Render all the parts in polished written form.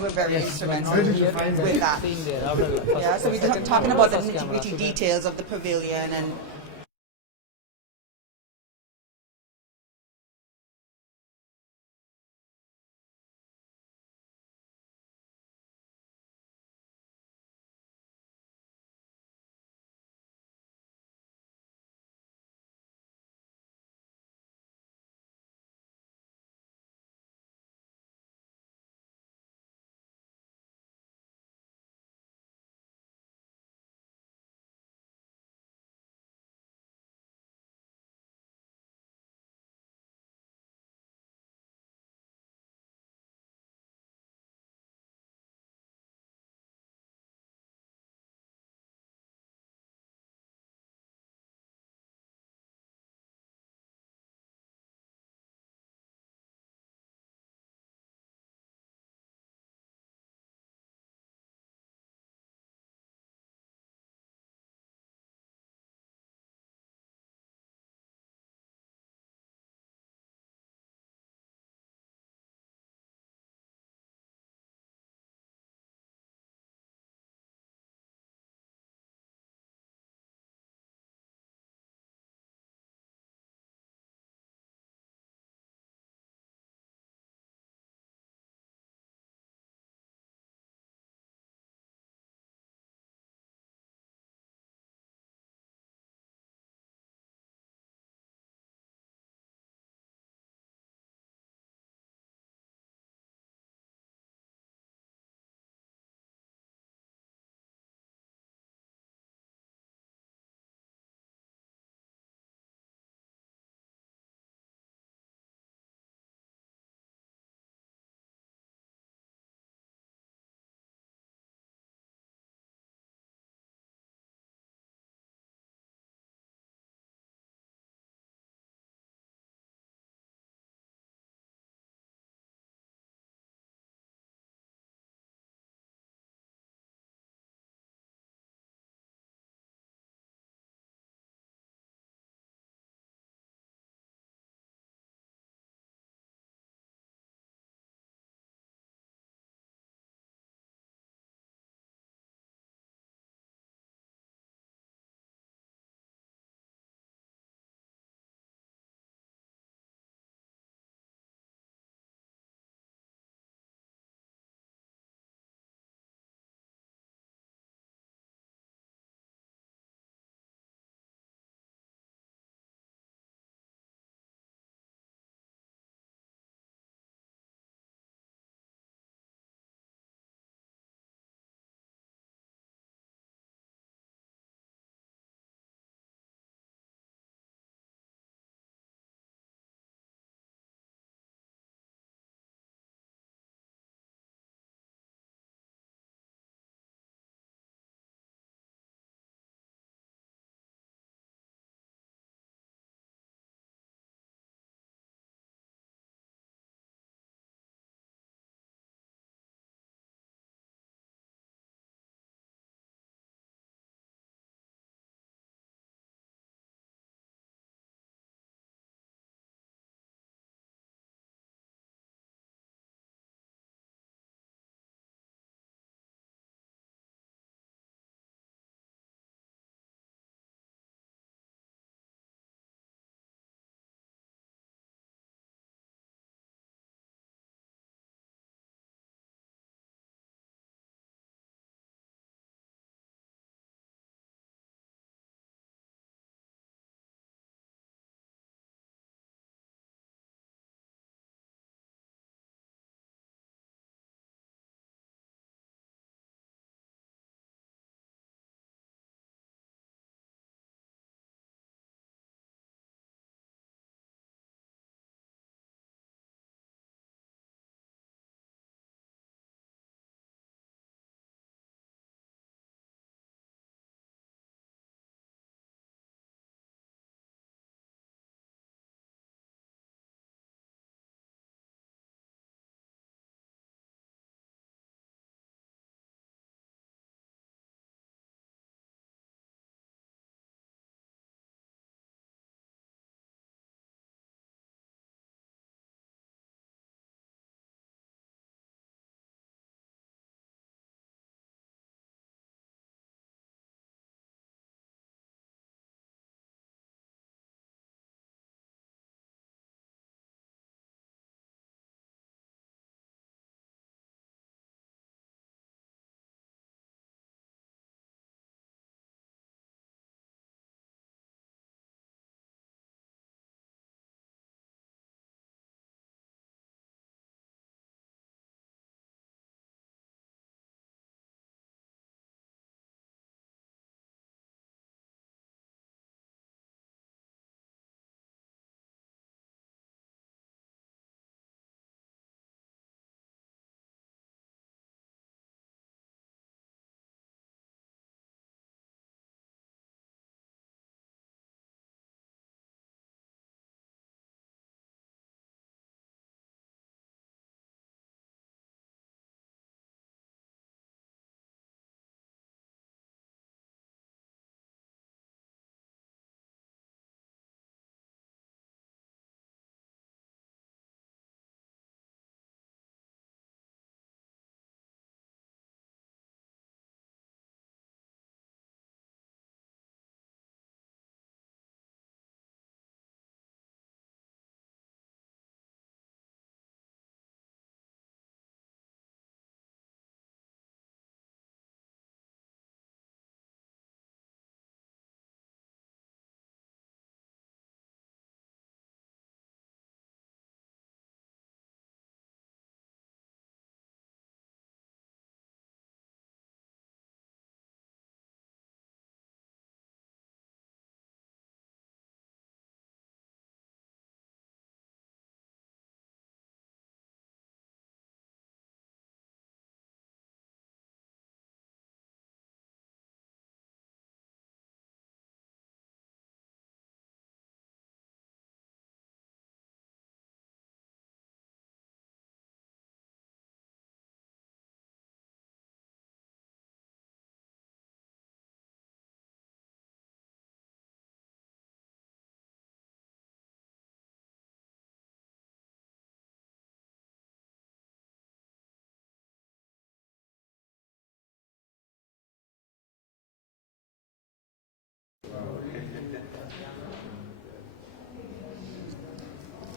were very Yes, when instrumental here, with that. seeing there, after Yeah, so we're second talking camera, about the first camera, nitty-gritty so that- details of the pavilion and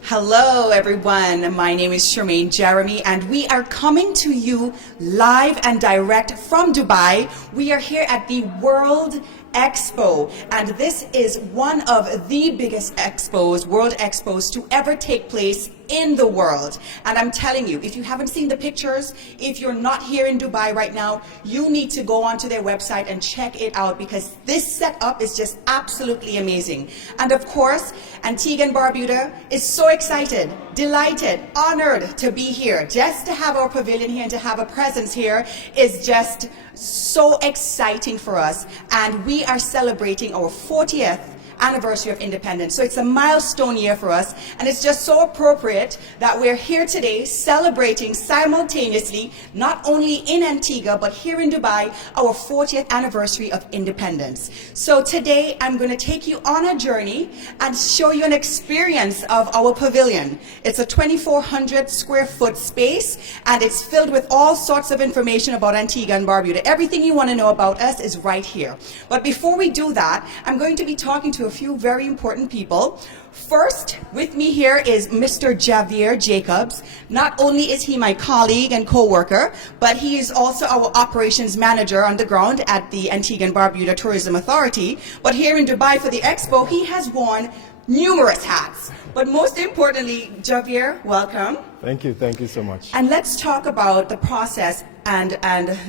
Hello, everyone. My name is Charmaine Jeremy, and we are coming to you live and direct from Dubai. We are here at the World Expo, and this is one of the biggest expos, world expos, to ever take place in the world. And I'm telling you, if you haven't seen the pictures, if you're not here in Dubai right now, you need to go onto their website and check it out, because this setup is just absolutely amazing. And of course, Antigua and Barbuda is so excited, delighted, honored to be here. Just to have our pavilion here and to have a presence here is just so exciting for us. And we are celebrating our 40th anniversary of independence. So it's a milestone year for us, and it's just so appropriate that we're here today celebrating simultaneously, not only in Antigua but here in Dubai, our 40th anniversary of independence. So today I'm going to take you on a journey and show you an experience of our pavilion. It's a 2,400 square foot space, and it's filled with all sorts of information about Antigua and Barbuda. Everything you want to know about us is right here. But before we do that, I'm going to be talking to a few very important people. First, with me here is Mr. Javier Jacobs. Not only is he my colleague and co-worker, but he is also our operations manager on the ground at the Antigua and Barbuda Tourism Authority. But here in Dubai for the Expo, he has worn numerous hats. But most importantly, Javier, welcome. Thank you so much. And let's talk about the process and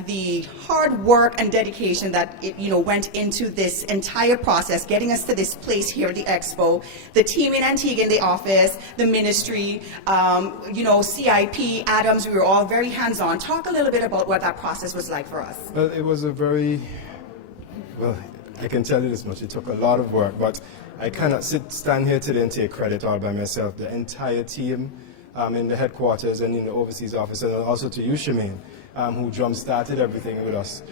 the hard work and dedication that went into this entire process, getting us to this place here at the Expo. The team in Antigua in the office, the ministry, CIP, Adams, we were all very hands-on. Talk a little bit about what that process was like for us. Well, it was I can tell you this much, it took a lot of work, but I cannot stand here today and take credit all by myself. The entire team in the headquarters and in the overseas office, and also to you, Charmaine, who jump-started everything with us,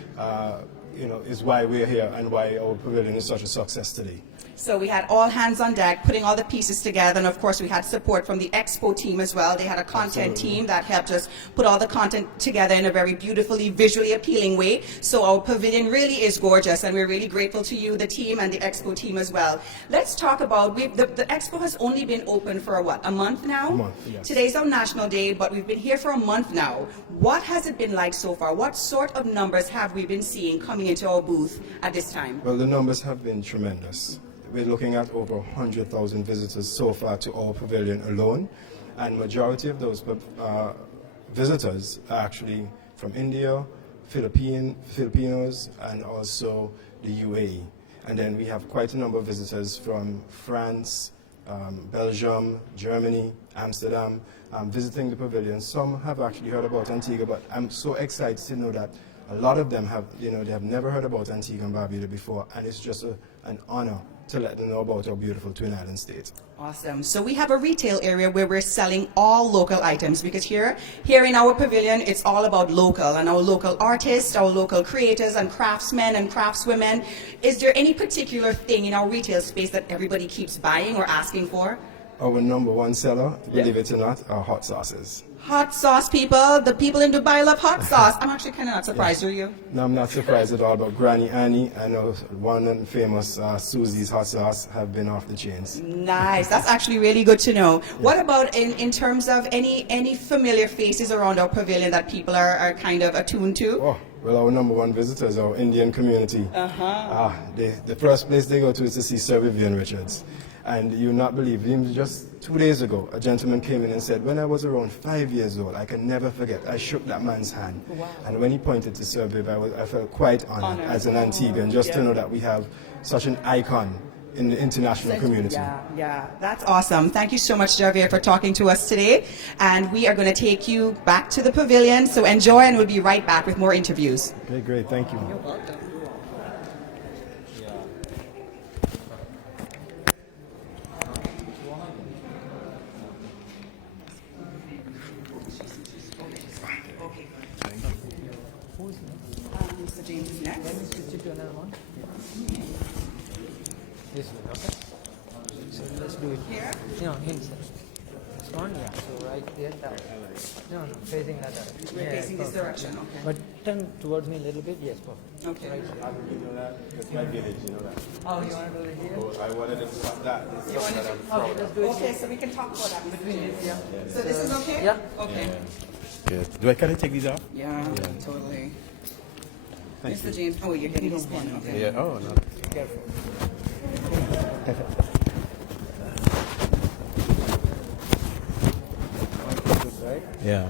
is why we're here and why our pavilion is such a success today. So we had all hands on deck, putting all the pieces together, and of course we had support from the Expo team as well. They had a content team that helped us put all the content together in a very beautifully, visually appealing way. So our pavilion really is gorgeous, and we're really grateful to you, the team, and the Expo team as well. Let's talk about, the Expo has only been open for a month now? A month, yes. Today's our national day, but we've been here for a month now. What has it been like so far? What sort of numbers have we been seeing coming into our booth at this time? Well, the numbers have been tremendous. We're looking at over 100,000 visitors so far to our pavilion alone, and majority of those visitors are actually from India, Filipinos, and also the UAE. And then we have quite a number of visitors from France, Belgium, Germany, Amsterdam, visiting the pavilion. Some have actually heard about Antigua, but I'm so excited to know that a lot of them have, they have never heard about Antigua and Barbuda before, and it's just an honor to let them know about our beautiful Twin Island state. Awesome. So we have a retail area where we're selling all local items, because here in our pavilion, it's all about local and our local artists, our local creators and craftsmen and craftswomen. Is there any particular thing in our retail space that everybody keeps buying or asking for? Our number one seller, believe it or not, are hot sauces. Hot sauce, people. The people in Dubai love hot sauce. I'm actually kind of not surprised, are you? No, I'm not surprised at all, but Granny Annie, I know one and famous Susie's hot sauce have been off the chains. Nice. That's actually really good to know. Yeah. What about in terms of any familiar faces around our pavilion that people are kind of attuned to? Oh, well, our number one visitors, our Indian community. The first place they go to is to see Sir Vivian Richards. And you'll not believe, even just 2 days ago, a gentleman came in and said, when I was around 5 years old, I can never forget, I shook that man's hand. Wow. And when he pointed to Sir Viv, I felt quite honored as an Antiguan, just to know that we have such an icon in the international community. Yeah, that's awesome. Thank you so much, Javier, for talking to us today. And we are going to take you back to the pavilion, so enjoy, and we'll be right back with more interviews. Okay, great. Thank you. You're welcome. Mr. James is next. Let me switch it to another one. This way, okay? So let's do it. Here? No, here, sir. one, yeah. So right there, that. No, facing that direction. We're facing this direction, okay. But turn towards me a little bit, yes, perfect. Okay. Right. You know that? It's my village, you know that. Oh, you want to do it here? I wanted to stop that. It's You something wanted that I'm Okay, let's do it Okay, here. so we can talk about that between you. Yeah. So this is okay? Yeah. Okay. Good. Can I take these off? Yeah, totally. Thank Mr. James, oh, you're getting his pen, okay. Yeah. Oh, no. Careful. Right? Yeah.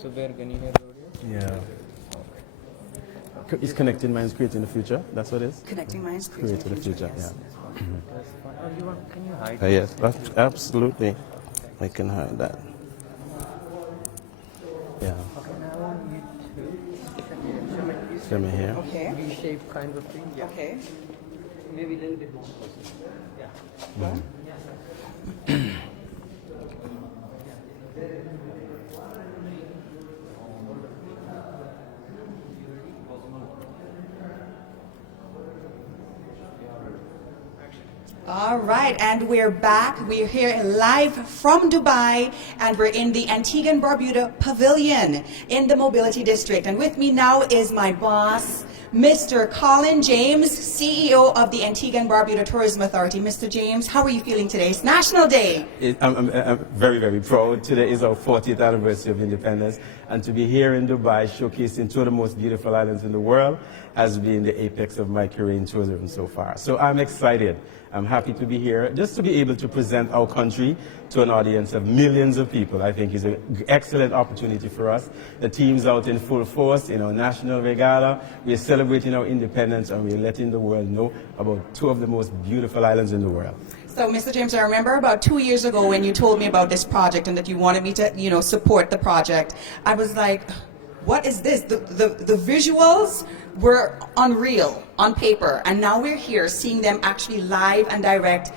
So where can you hear road here? Yeah. It's connecting minds, creating the future. That's what it is. Connecting minds, creating Creating the future. yes. Yeah. That's fine. Oh, you want? Can you hide? Yes, absolutely. I can hide that. Yeah. Okay, now I want you to Show me here. Okay, V-shape kind of thing. Yeah. okay. Maybe a little bit more closer. Yeah. All right, and we're back. We're here live from Dubai, and we're in the Antigua and Barbuda Pavilion in the Mobility District. And with me now is my boss, Mr. Colin James, CEO of the Antigua and Barbuda Tourism Authority. Mr. James, how are you feeling today? It's National Day. I'm very, very proud. Today is our 40th anniversary of independence, and to be here in Dubai showcasing two of the most beautiful islands in the world has been the apex of my career in tourism so far. So I'm excited. I'm happy to be here, just to be able to present our country to an audience of millions of people. I think is an excellent opportunity for us. The team's out in full force in our national regatta. We're celebrating our independence, and we're letting the world know about two of the most beautiful islands in the world. So, Mr. James, I remember about 2 years ago when you told me about this project and that you wanted me to, support the project. I was like, what is this? The visuals were unreal on paper, and now we're here seeing them actually live and direct.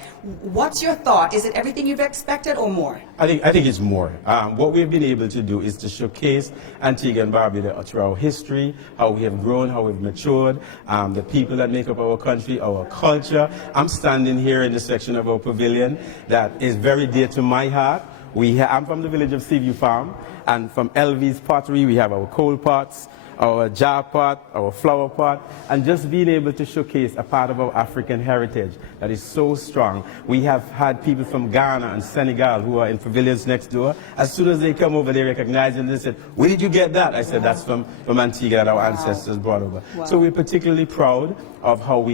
What's your thought? Is it everything you've expected or more? I think it's more. What we've been able to do is to showcase Antigua and Barbuda through our history, how we have grown, how we've matured, the people that make up our country, our culture. I'm standing here in the section of our pavilion that is very dear to my heart. I'm from the village of Seaview Farm, and from LV's pottery we have our coal pots, our jar pot, our flower pot, and just being able to showcase a part of our African heritage that is so strong. We have had people from Ghana and Senegal who are in pavilions next door. As soon as they come over, they recognize it and they said, "Where did you get that?" I said, "That's from Antigua that our ancestors brought over." Wow. So we're particularly proud of how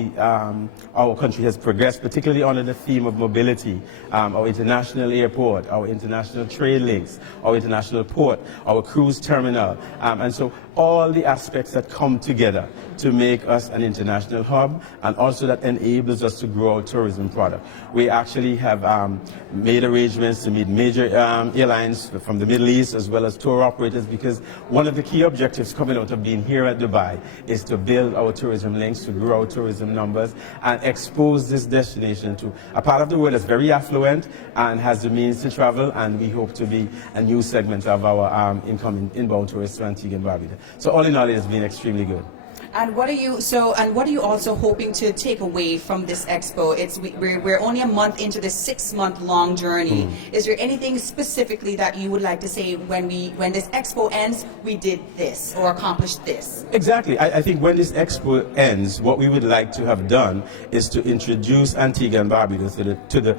our country has progressed, particularly under the theme of mobility. Our international airport, our international trade links, our international port, our cruise terminal, and so all the aspects that come together to make us an international hub, and also that enables us to grow our tourism product. We actually have made arrangements to meet major airlines from the Middle East as well as tour operators, because one of the key objectives coming out of being here at Dubai is to build our tourism links, to grow our tourism numbers, and expose this destination to a part of the world that's very affluent and has the means to travel, and we hope to be a new segment of our inbound tourists to Antigua and Barbuda. So all in all, it has been extremely good. And what are you also hoping to take away from this expo? We're only a month into this 6-month-long journey. Is there anything specifically that you would like to say when this expo ends, we did this or accomplished this? Exactly. I think when this expo ends, what we would like to have done is to introduce Antigua and Barbuda to the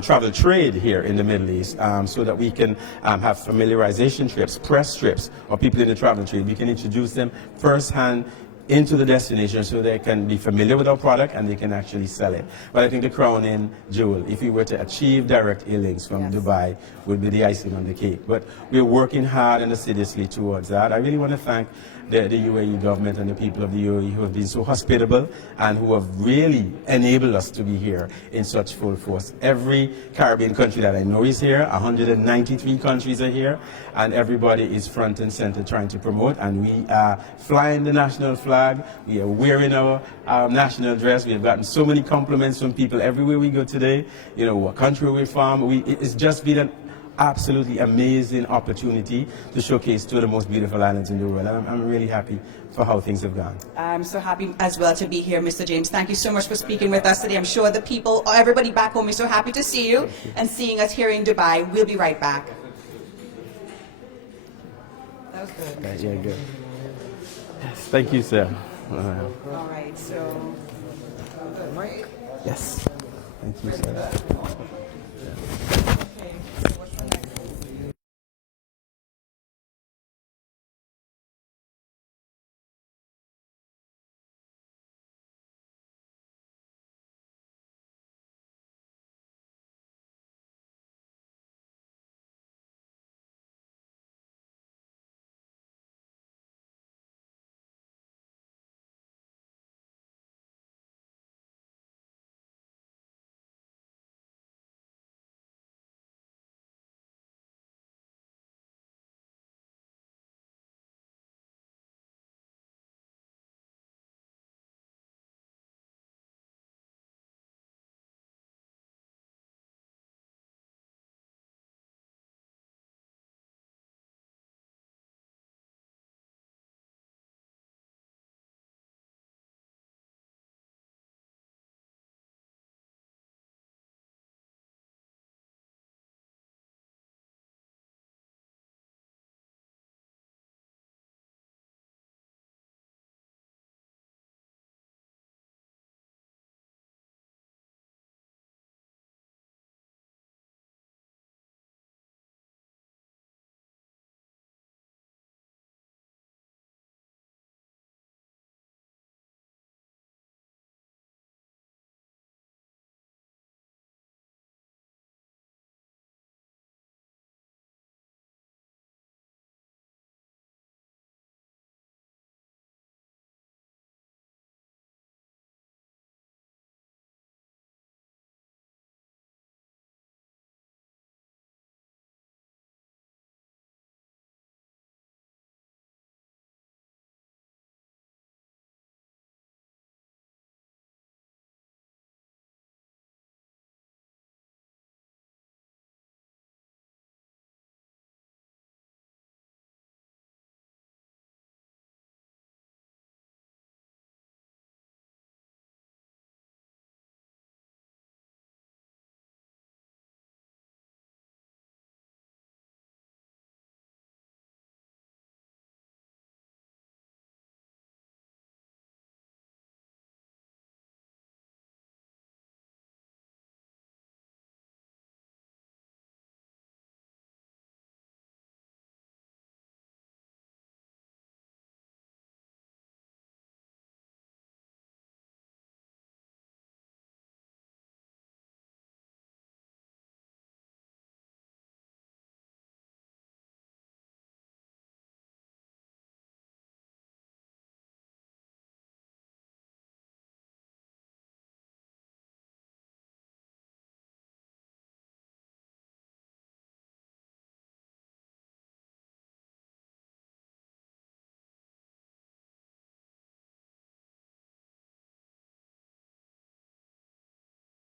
travel trade here in the Middle East, so that we can have familiarization trips, press trips, or people in the travel trade. We can introduce them firsthand into the destination so they can be familiar with our product and they can actually sell it. But I think the crowning jewel, if we were to achieve direct airlinks from Dubai, would be the icing on the cake. But we're working hard and assiduously towards that. I really want to thank the UAE government and the people of the UAE who have been so hospitable and who have really enabled us to be here in such full force. Every Caribbean country that I know is here, 193 countries are here, and everybody is front and center trying to promote, and we are flying the national flag, we are wearing our national dress. We have gotten so many compliments from people everywhere we go today, what country we're from. It's just been an absolutely amazing opportunity to showcase two of the most beautiful islands in the world. I'm really happy for how things have gone. I'm so happy as well to be here, Mr. James. Thank you so much for speaking with us today. I'm sure the people, everybody back home is so happy to see you and seeing us here in Dubai. We'll be right back. That was good. Okay, yeah, good. Yes, thank you, sir. All right, so... Mike? Yes, thank you, sir.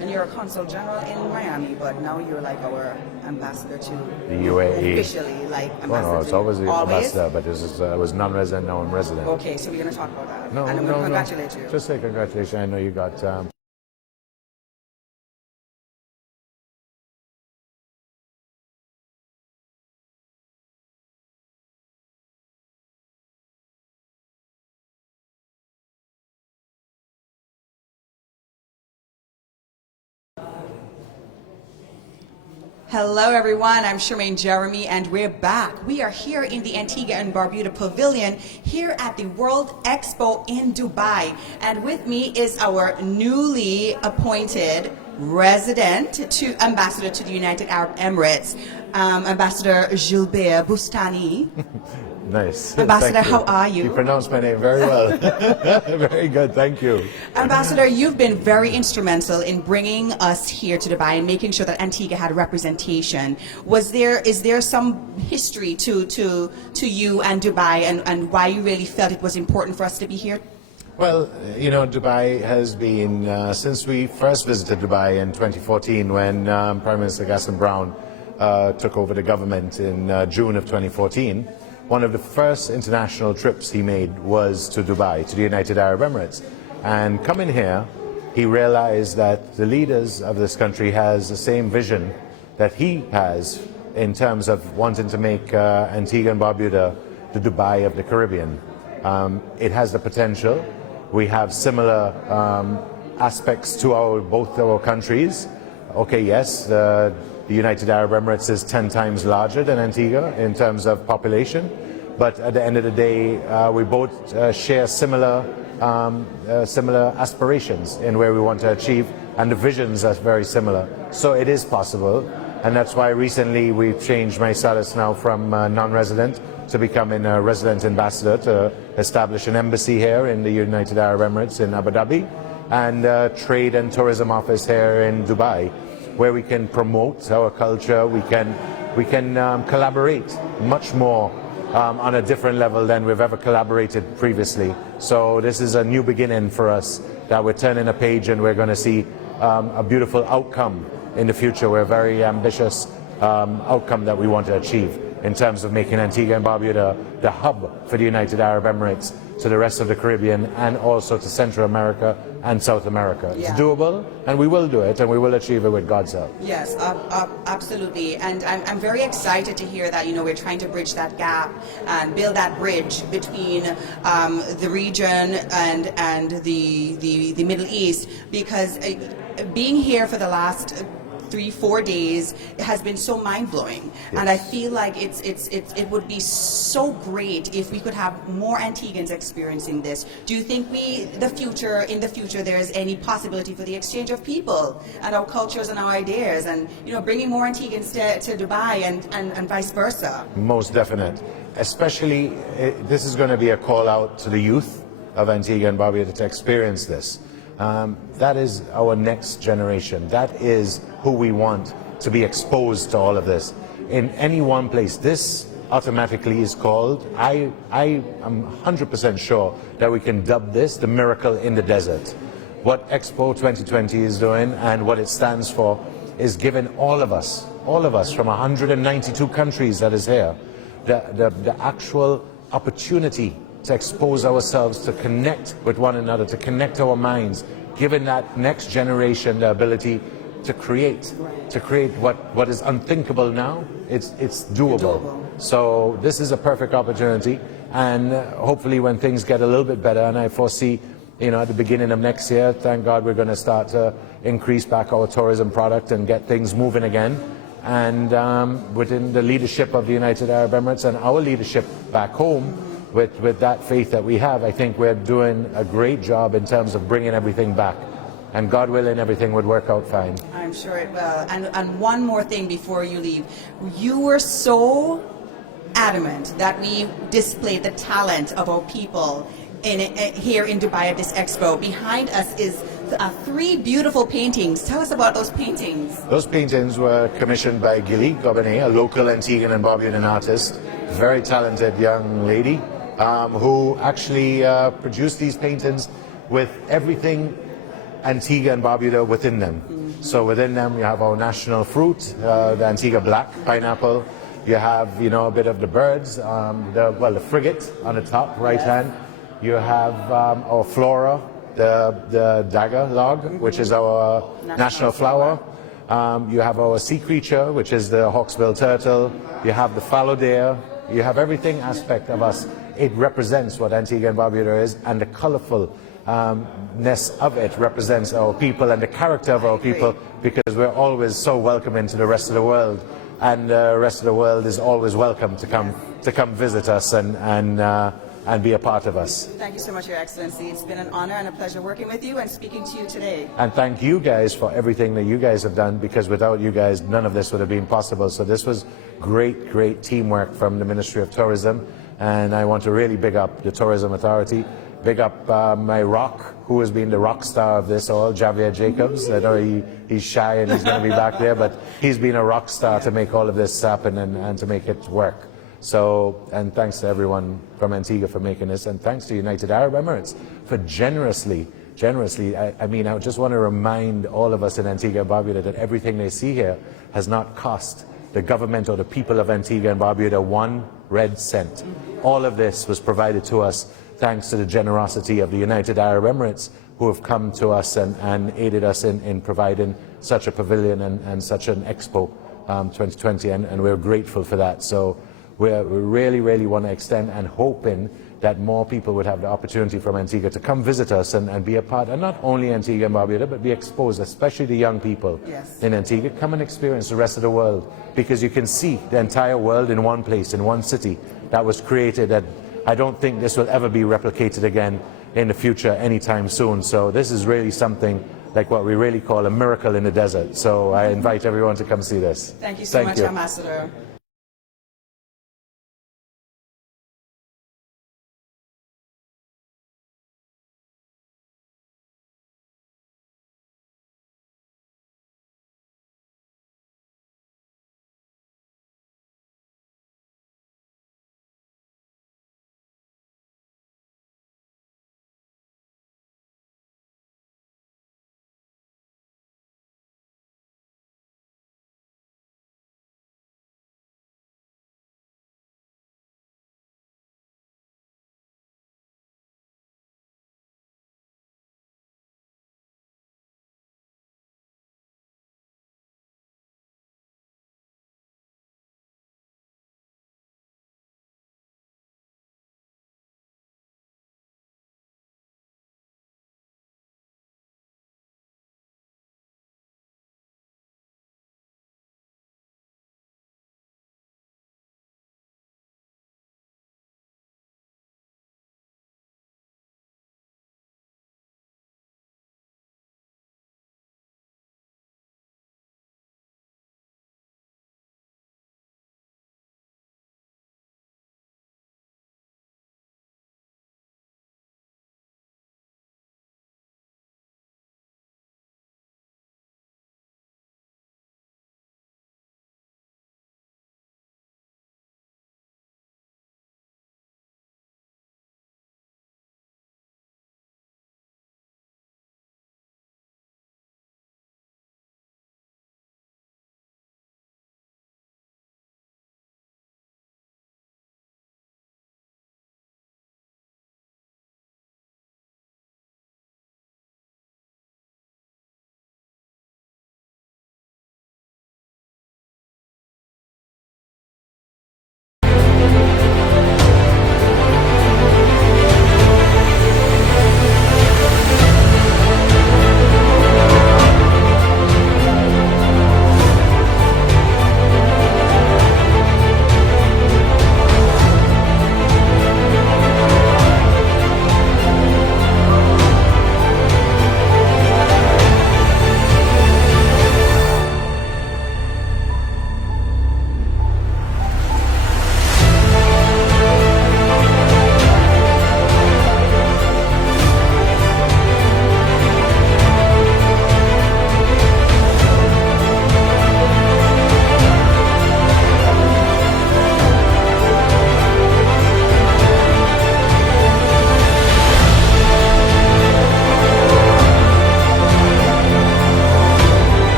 And you're a consul general in Miami, but now you're like our ambassador to The UAE. officially, like ambassador. Well, no, it's to- always the always? ambassador, but this is, I was non-resident, now I'm resident. Okay, so we're going to talk about that. No, and I'm no, going to no. congratulate you. Just say congratulations. I know you got Hello, everyone. I'm Charmaine Jeremy, and we're back. We are here in the Antigua and Barbuda Pavilion here at the World Expo in Dubai. And with me is our newly appointed resident to ambassador to the United Arab Emirates, Ambassador Gilbert Boustani. nice. Ambassador, Thank you. how are you? You pronounced my name very well. Very good, thank you. Ambassador, you've been very instrumental in bringing us here to Dubai and making sure that Antigua had representation. Is there some history to you and Dubai and why you really felt it was important for us to be here? Well, you know, Dubai has been, since we first visited Dubai in 2014 when Prime Minister Gaston Brown took over the government in June of 2014, one of the first international trips he made was to Dubai, to the United Arab Emirates. And coming here, he realized that the leaders of this country has the same vision that he has in terms of wanting to make Antigua and Barbuda the Dubai of the Caribbean. It has the potential. We have similar aspects to both our countries. Okay, yes, the United Arab Emirates is 10 times larger than Antigua in terms of population, but at the end of the day, we both share similar aspirations in where we want to achieve, and the visions are very similar. So it is possible, and that's why recently we've changed my status now from non-resident to becoming a resident ambassador, to establish an embassy here in the United Arab Emirates in Abu Dhabi, and a trade and tourism office here in Dubai, where we can promote our culture. We can collaborate much more on a different level than we've ever collaborated previously. So this is a new beginning for us, that we're turning a page and we're going to see a beautiful outcome in the future. We're a very ambitious outcome that we want to achieve in terms of making Antigua and Barbuda the hub for the United Arab Emirates, to the rest of the Caribbean, and also to Central America and South America. Yeah. It's doable, and we will do it, and we will achieve it with God's help. Yes, absolutely. And I'm very excited to hear that, you know, we're trying to bridge that gap and build that bridge between the region and the Middle East, because being here for the last 3-4 days has been so mind-blowing. Yes. And I feel like it would be so great if we could have more Antiguans experiencing this. Do you think in the future there is any possibility for the exchange of people and our cultures and our ideas, and, you know, bringing more Antiguans to Dubai and vice versa? Most definite. Especially, this is going to be a call out to the youth of Antigua and Barbuda to experience this. That is our next generation. That is who we want to be exposed to all of this. In any one place, this automatically is called, I am 100% sure that we can dub this the miracle in the desert. What Expo 2020 is doing and what it stands for is giving all of us from 192 countries that is here, the actual opportunity to expose ourselves, to connect with one another, to connect our minds, giving that next generation the ability to create what is unthinkable now. It's doable. So this is a perfect opportunity, and hopefully when things get a little bit better, and I foresee, you know, at the beginning of next year, thank God, we're going to start to increase back our tourism product and get things moving again. And within the leadership of the United Arab Emirates and our leadership back home, with that faith that we have, I think we're doing a great job in terms of bringing everything back. And God willing, everything would work out fine. I'm sure it will. And one more thing before you leave. You were so adamant that we display the talent of our people here in Dubai at this expo. Behind us is 3 beautiful paintings. Tell us about those paintings. Those paintings were commissioned by Gilly Gobenet, a local Antiguan and Barbudan artist, very talented young lady, who actually produced these paintings with everything Antigua and Barbuda within them. Mm-hmm. So within them you have our national fruit, the Antigua black pineapple. You have, you know, a bit of the birds, the frigate on the top right hand. You have our flora, the dagger log, mm-hmm. which is our national flower. You have our sea creature, which is the hawksbill turtle. You have the fallow deer. You have everything aspect of us. It represents what Antigua and Barbuda is, and the colorfulness of it represents our people and the character of our people, because we're always so welcoming to the rest of the world, and the rest of the world is always welcome to come visit us and be a part of us. Thank you so much, Your Excellency. It's been an honor and a pleasure working with you and speaking to you today. And thank you guys for everything that you guys have done, because without you guys, none of this would have been possible. So this was great teamwork from the Ministry of Tourism, and I want to really big up the Tourism Authority, big up my rock, who has been the rock star of this all, Javier Jacobs. I know he's shy and he's going to be back there, but he's been a rock star to make all of this happen and to make it work. So, and thanks to everyone from Antigua for making this, and thanks to United Arab Emirates for generously, I mean, I just want to remind all of us in Antigua and Barbuda that everything they see here has not cost the government or the people of Antigua and Barbuda 1 red cent. All of this was provided to us thanks to the generosity of the United Arab Emirates, who have come to us and aided us in providing such a pavilion and such an Expo 2020, and we're grateful for that. So we really want to extend and hoping that more people would have the opportunity from Antigua to come visit us and be a part, and not only Antigua and Barbuda, but be exposed, especially the young people in Antigua. Come and experience the rest of the world, because you can see the entire world in one place, in one city that was created. That I don't think this will ever be replicated again in the future anytime soon. So this is really something like what we really call a miracle in the desert. So I invite everyone to come see this. Thank you so much, Ambassador.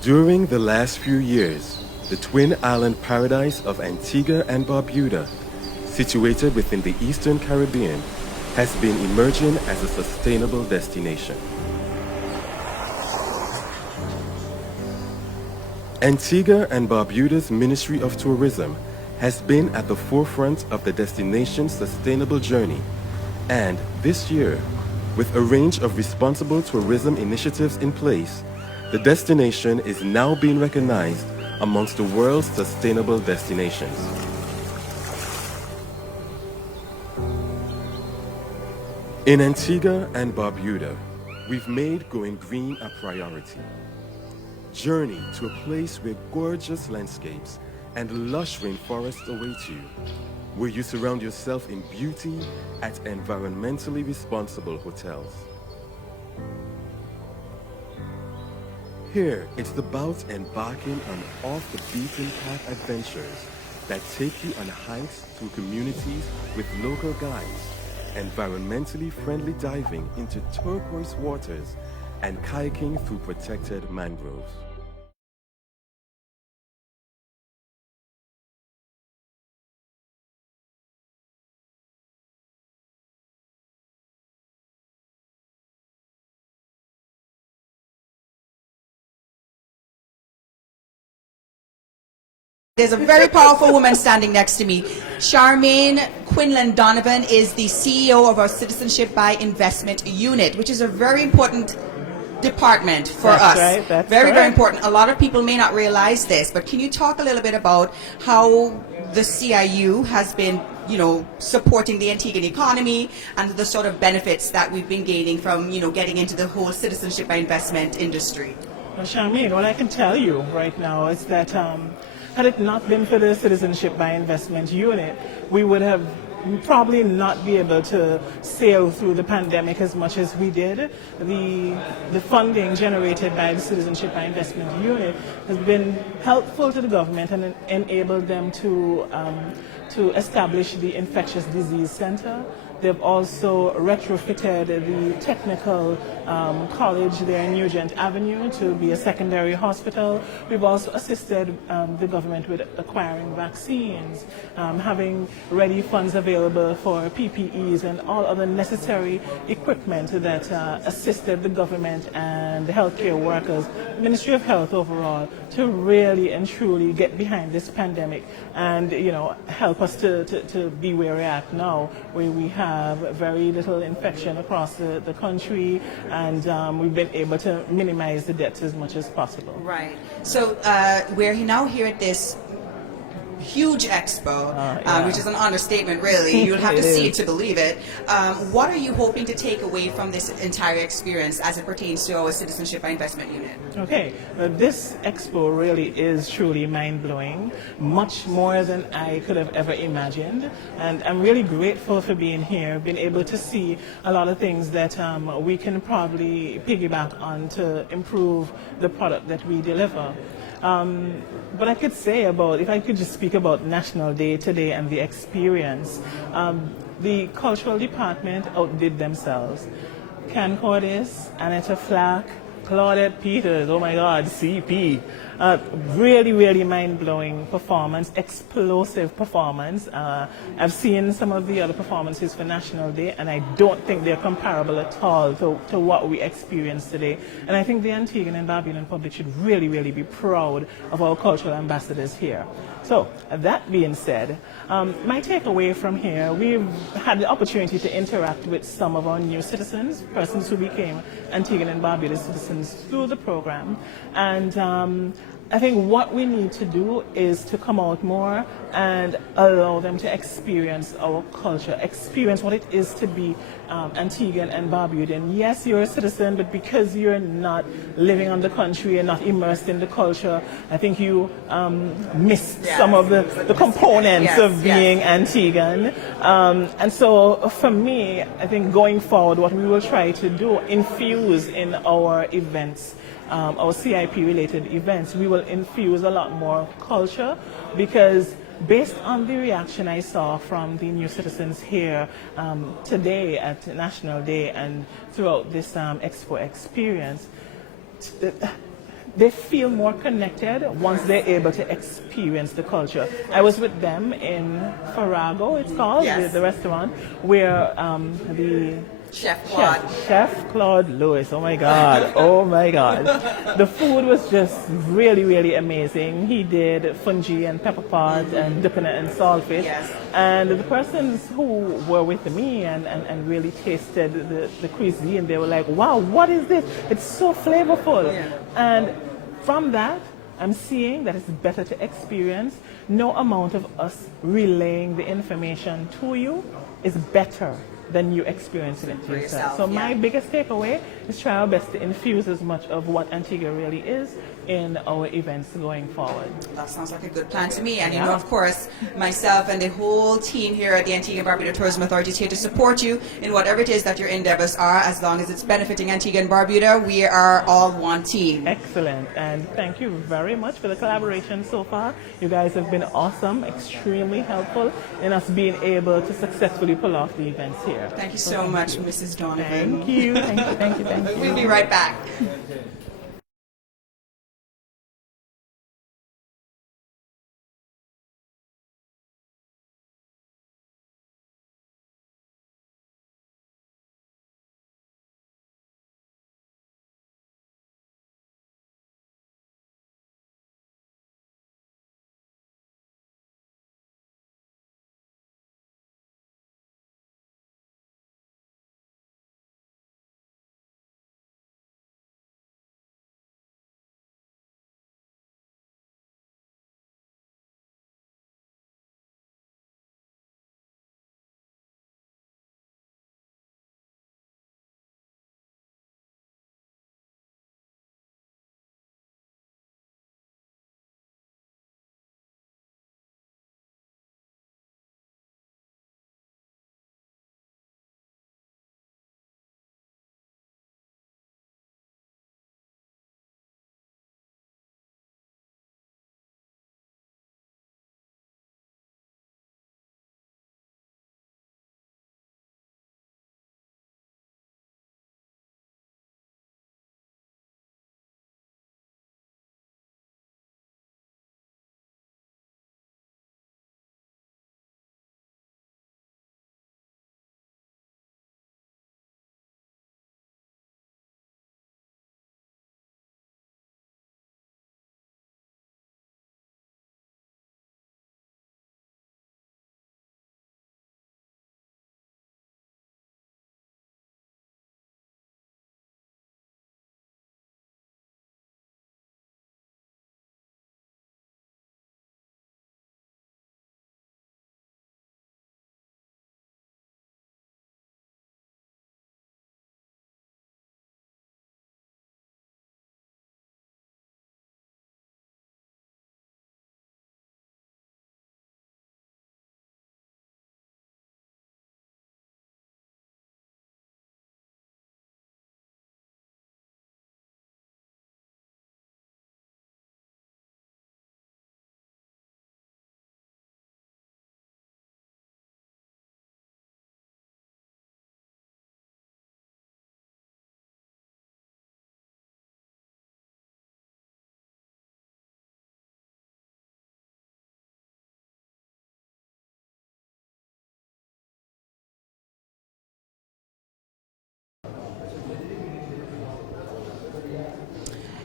During the last few years, the twin island paradise of Antigua and Barbuda, situated within the Eastern Caribbean, has been emerging as a sustainable destination. Antigua and Barbuda's Ministry of Tourism has been at the forefront of the destination's sustainable journey, and this year, with a range of responsible tourism initiatives in place, the destination is now being recognized amongst the world's sustainable destinations. In Antigua and Barbuda, we've made going green a priority. Journey to a place where gorgeous landscapes and lush rainforests await you, where you surround yourself in beauty at environmentally responsible hotels. Here, it's about embarking on off-the-beaten-path adventures that take you on hikes through communities with local guides, environmentally friendly diving into turquoise waters, and kayaking through protected mangroves. There's a very powerful woman standing next to me. Charmaine Quinlan Donovan is the CEO of our Citizenship by Investment Unit, which is a very important department for us. Right, that's very, very correct. important. A lot of people may not realize this, but can you talk a little bit about how the CIU has been, supporting the Antiguan economy and the sort of benefits that we've been gaining from, getting into the whole citizenship by investment industry? Well, Charmaine, what I can tell you right now is that had it not been for the Citizenship by Investment Unit, we would have probably not be able to sail through the pandemic as much as we did. The funding generated by the Citizenship by Investment Unit has been helpful to the government and enabled them to establish the Infectious Disease Center. They've also retrofitted the technical college there in Nugent Avenue to be a secondary hospital. We've also assisted the government with acquiring vaccines, having ready funds available for PPEs and all other necessary equipment that assisted the government and the healthcare workers, Ministry of Health overall, to really and truly get behind this pandemic and help us to be where we're at now, where we have very little infection across the country, and we've been able to minimize the deaths as much as possible. Right. So we're now here at this huge expo, which is an understatement, really. You'll have to see it to believe it. What are you hoping to take away from this entire experience as it pertains to our Citizenship by Investment Unit? Okay, this expo really is truly mind-blowing, much more than I could have ever imagined, and I'm really grateful for being here, being able to see a lot of things that we can probably piggyback on to improve the product that we deliver. But I could say if I could just speak about National Day today and the experience, the cultural department outdid themselves. Ken Cordes, Annetta Flack, Claude Peters, oh my God, CP. Really, really mind-blowing performance, explosive performance. I've seen some of the other performances for National Day, and I don't think they're comparable at all to what we experienced today. And I think the Antiguan and Barbudan public should really, really be proud of our cultural ambassadors here. So, that being said, my takeaway from here, we've had the opportunity to interact with some of our new citizens, persons who became Antiguan and Barbuda citizens through the program. And I think what we need to do is to come out more and allow them to experience our culture, experience what it is to be Antiguan and Barbudan. Yes, you're a citizen, but because you're not living on the country and not immersed in the culture, I think you missed some of the components of being Antiguan. And so for me, I think going forward, what we will try to do, infuse in our events, our CIP-related events, we will infuse a lot more culture, because based on the reaction I saw from the new citizens here today at National Day and throughout this Expo experience, they feel more connected once they're able to experience the culture. I was with them in Farrago, it's called, the restaurant, where the Chef Claude Lewis, oh my God, oh my God. The food was just really, really amazing. He did fungi and pepper pods and dipping it in saltfish. And the persons who were with me and really tasted the cuisine, they were like, wow, what is this? It's so flavorful. And from that, I'm seeing that it's better to experience. No amount of us relaying the information to you is better then you experience it For yourself. yourself, So yeah. my biggest takeaway is try our best to infuse as much of what Antigua really is in our events going forward. That sounds like a good plan to me. And you Yeah. know, of course, myself and the whole team here at the Antigua and Barbuda Tourism Authority is here to support you in whatever it is that your endeavors are, as long as it's benefiting Antigua and Barbuda. We are all one team. Excellent, and thank you very much for the collaboration so far. You guys have been awesome, extremely helpful in us being able to successfully pull off the events here. Thank you so much, Mrs. Donovan. Thank you, thank you, thank you, thank you. We'll be right back.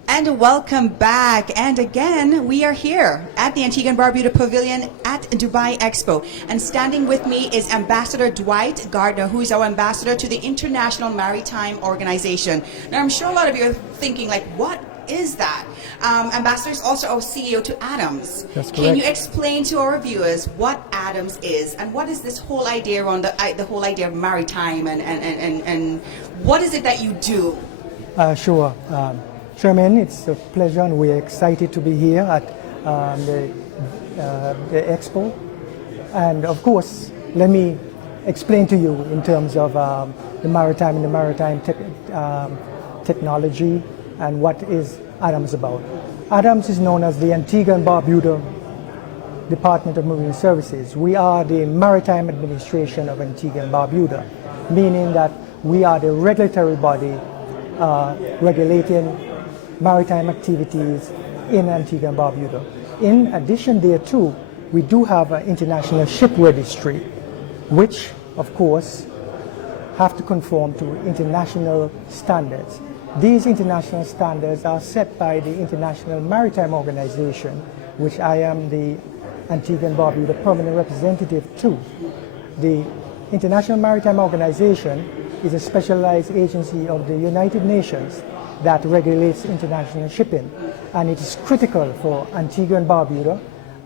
And welcome back. And again, we are here at the Antigua and Barbuda Pavilion at Dubai Expo. And standing with me is Ambassador Dwight Gardner, who is our ambassador to the International Maritime Organization. Now, I'm sure a lot of you are thinking, like, what is that? Ambassador is also our CEO to Adams. That's Can correct. you explain to our viewers what Adams is and what is this whole idea around the whole idea of maritime and what is it that you do? Sure. Charmaine, it's a pleasure and we're excited to be here at the Expo. And of course, let me explain to you in terms of the maritime and the maritime technology and what is Adams about. Adams is known as the Antigua and Barbuda Department of Marine Services. We are the Maritime Administration of Antigua and Barbuda, meaning that we are the regulatory body regulating maritime activities in Antigua and Barbuda. In addition thereto, we do have an international ship registry, which of course have to conform to international standards. These international standards are set by the International Maritime Organization, which I am the Antigua and Barbuda permanent representative to. The International Maritime Organization is a specialized agency of the United Nations that regulates international shipping, and it is critical for Antigua and Barbuda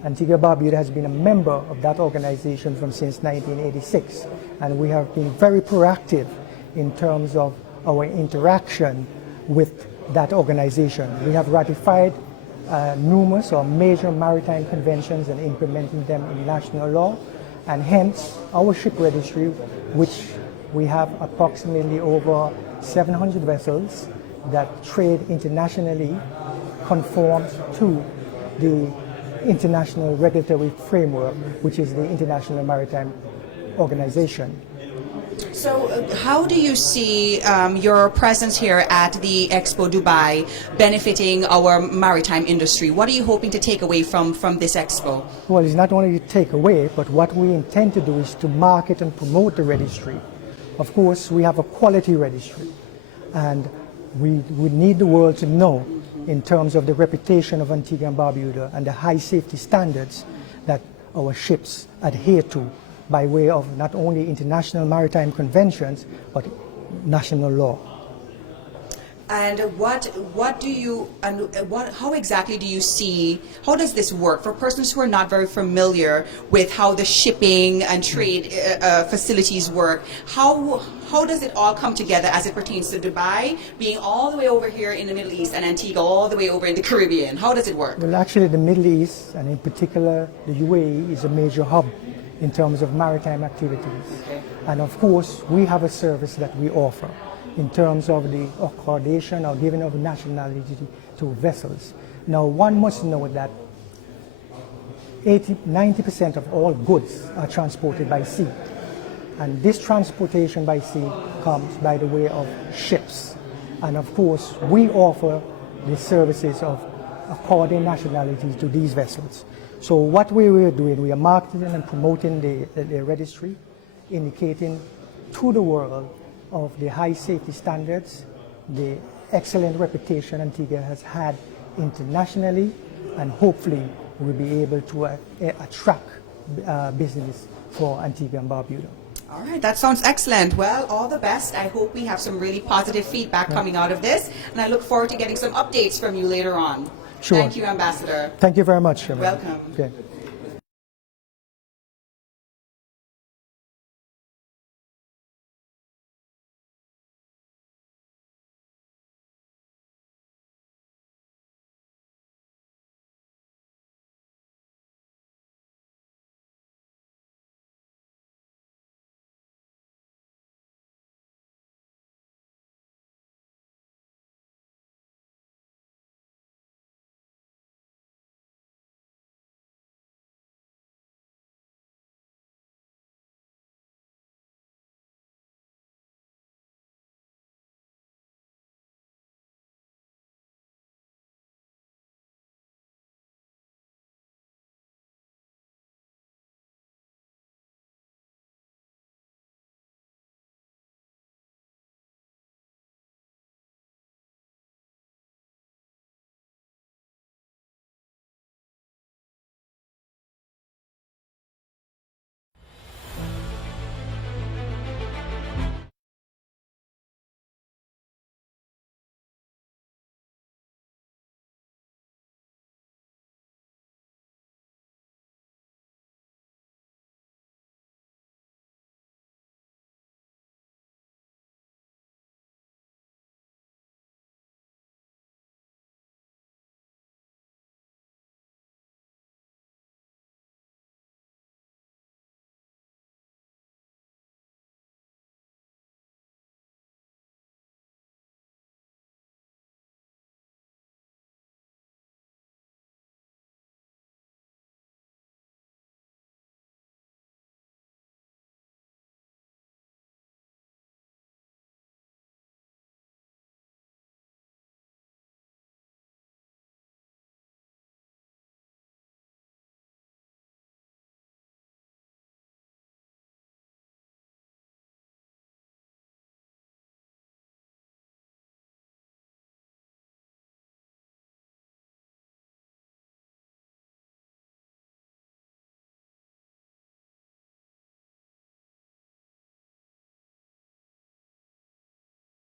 Antigua and Barbuda has been a member of that organization since 1986, and we have been very proactive in terms of our interaction with that organization. We have ratified numerous or major maritime conventions and implementing them in national law, and hence our ship registry, which we have approximately over 700 vessels that trade internationally, conforms to the international regulatory framework, which is the International Maritime Organization. So how do you see your presence here at the Expo Dubai benefiting our maritime industry? What are you hoping to take away from this expo? Well, it's not only to take away, but what we intend to do is to market and promote the registry. Of course, we have a quality registry, and we need the world to know in terms of the reputation of Antigua and Barbuda and the high safety standards that our ships adhere to by way of not only international maritime conventions, but national law. And how exactly do you see, how does this work for persons who are not very familiar with how the shipping and trade facilities work? How does it all come together as it pertains to Dubai being all the way over here in the Middle East and Antigua all the way over in the Caribbean? How does it work? Well, actually the Middle East, and in particular the UAE, is a major hub in terms of maritime activities. Okay. And of course, we have a service that we offer in terms of the accordation or giving of nationality to vessels. Now, one must know that 90% of all goods are transported by sea. And this transportation by sea comes by the way of ships. And of course, we offer the services of according nationality to these vessels. So what we are doing, we are marketing and promoting the registry, indicating to the world of the high safety standards, the excellent reputation Antigua has had internationally, and hopefully we'll be able to attract business for Antigua and Barbuda. All right, that sounds excellent. Well, all the best. I hope we have some really positive feedback coming out of this, and I look forward to getting some updates from you later on. Sure. Thank you, Ambassador. Thank you very much. Welcome. Okay.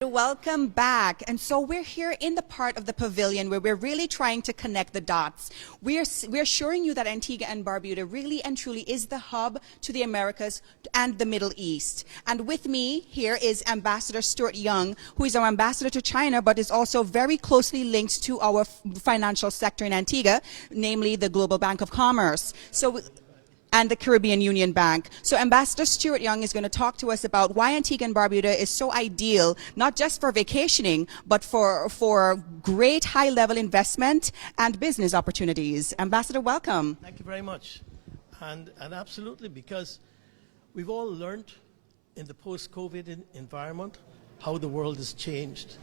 Welcome back. And so we're here in the part of the pavilion where we're really trying to connect the dots. We're assuring you that Antigua and Barbuda really and truly is the hub to the Americas and the Middle East. And with me here is Ambassador Stuart Young, who is our ambassador to China, but is also very closely linked to our financial sector in Antigua, namely the Global Bank of Commerce. And the Caribbean Union Bank. So Ambassador Stuart Young is going to talk to us about why Antigua and Barbuda is so ideal, not just for vacationing, but for great high-level investment and business opportunities. Ambassador, welcome. Thank you very much. And absolutely, because we've all learned in the post-COVID environment how the world has changed.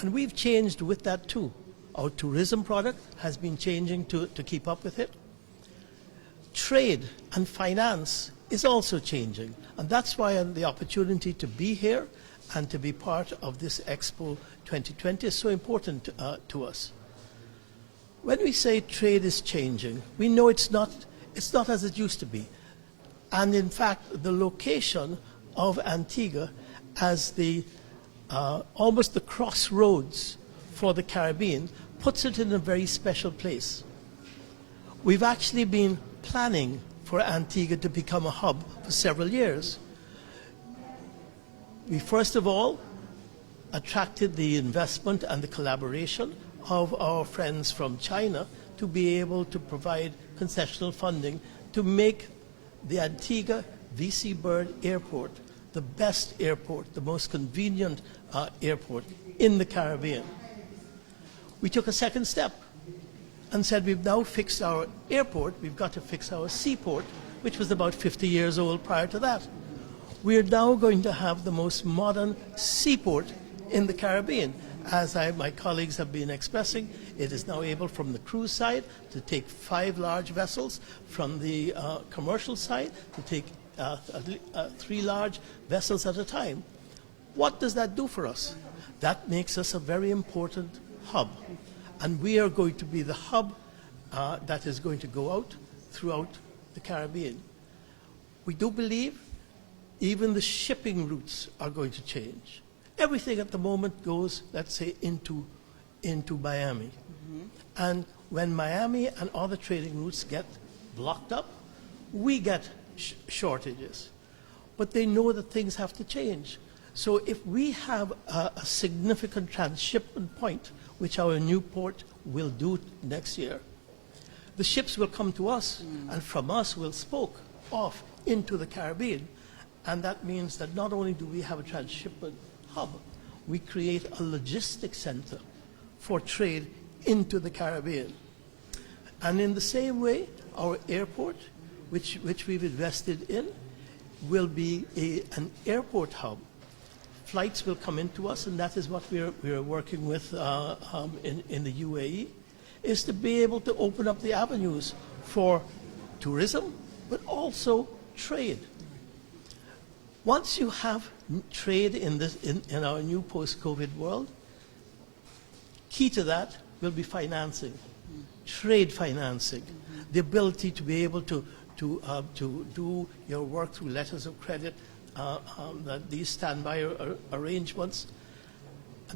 And we've changed with that too. Our tourism product has been changing to keep up with it. Trade and finance is also changing, and that's why the opportunity to be here and to be part of this Expo 2020 is so important to us. When we say trade is changing, we know it's not as it used to be. And in fact, the location of Antigua as almost the crossroads for the Caribbean puts it in a very special place. We've actually been planning for Antigua to become a hub for several years. We first of all attracted the investment and the collaboration of our friends from China to be able to provide concessional funding to make the Antigua VC Bird Airport the best airport, the most convenient airport in the Caribbean. We took a second step and said we've now fixed our airport, we've got to fix our seaport, which was about 50 years old prior to that. We're now going to have the most modern seaport in the Caribbean. As my colleagues have been expressing, it is now able from the cruise side to take 5 large vessels, from the commercial side to take 3 large vessels at a time. What does that do for us? That makes us a very important hub. And we are going to be the hub that is going to go out throughout the Caribbean. We do believe even the shipping routes are going to change. Everything at the moment goes, let's say, into Miami. Mm-hmm. And when Miami and other trading routes get blocked up, we get shortages. But they know that things have to change. So if we have a significant transshipment point, which our new port will do next year, the ships will come to us, and from us will spoke off into the Caribbean. And that means that not only do we have a transshipment hub, we create a logistics center for trade into the Caribbean. And in the same way, our airport, which we've invested in, will be an airport hub. Flights will come into us, and that is what we're working with in the UAE, is to be able to open up the avenues for tourism, but also trade. Once you have trade in our new post-COVID world, key to that will be financing, trade financing, the ability to be able to do your work through letters of credit, these standby arrangements.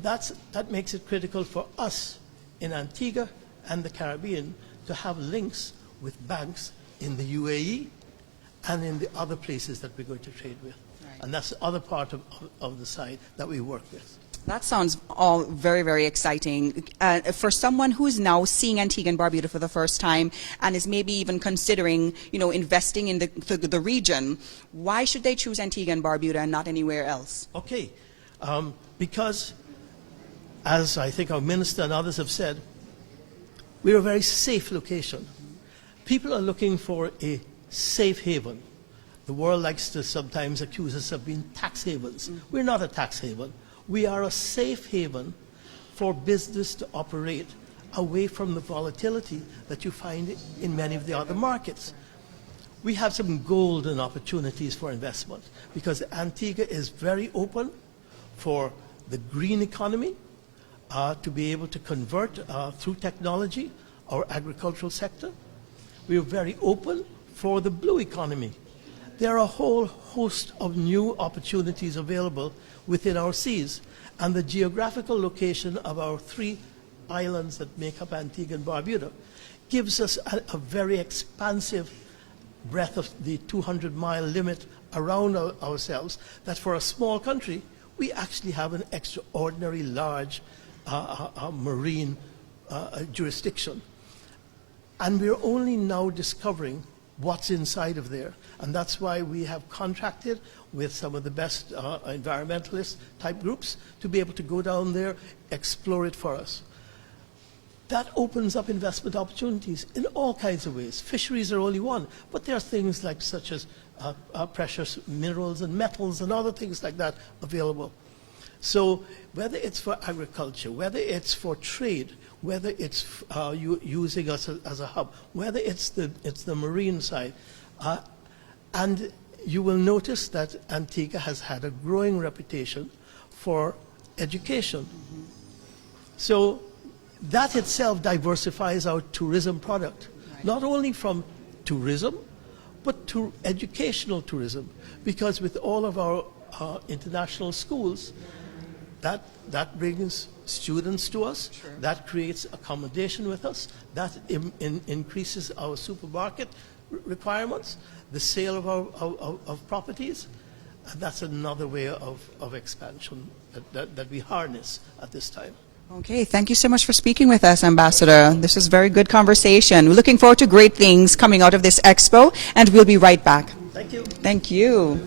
That makes it critical for us in Antigua and the Caribbean to have links with banks in the UAE and in the other places that we're going to trade with. Right. And that's the other part of the side that we work with. That sounds all very, very exciting. For someone who's now seeing Antigua and Barbuda for the first time and is maybe even considering, investing in the region, why should they choose Antigua and Barbuda and not anywhere else? Okay, because as I think our minister and others have said, we're a very safe location. People are looking for a safe haven. The world likes to sometimes accuse us of being tax havens. We're not a tax haven. We are a safe haven for business to operate away from the volatility that you find in many of the other markets. We have some golden opportunities for investment because Antigua is very open for the green economy, to be able to convert through technology our agricultural sector. We are very open for the blue economy. There are a whole host of new opportunities available within our seas. and the geographical location of our 3 islands that make up Antigua and Barbuda gives us a very expansive breadth of the 200-mile limit around ourselves, that for a small country, we actually have an extraordinary large marine jurisdiction. And we're only now discovering what's inside of there. And that's why we have contracted with some of the best environmentalist type groups to be able to go down there, explore it for us. That opens up investment opportunities in all kinds of ways. Fisheries are only one, but there are things like such as precious minerals and metals and other things like that available. So whether it's for agriculture, whether it's for trade, whether it's using us as a hub, whether it's the marine side, and you will notice that Antigua has had a growing reputation for education. So that itself diversifies our tourism product, not only from tourism, but to educational tourism, because with all of our international schools, that brings students to us, that creates accommodation with us, that increases our supermarket requirements, the sale of properties, and that's another way of expansion that we harness at this time. Okay, thank you so much for speaking with us, Ambassador. This is very good conversation. We're looking forward to great things coming out of this expo, and we'll be right back. Thank you. Thank you.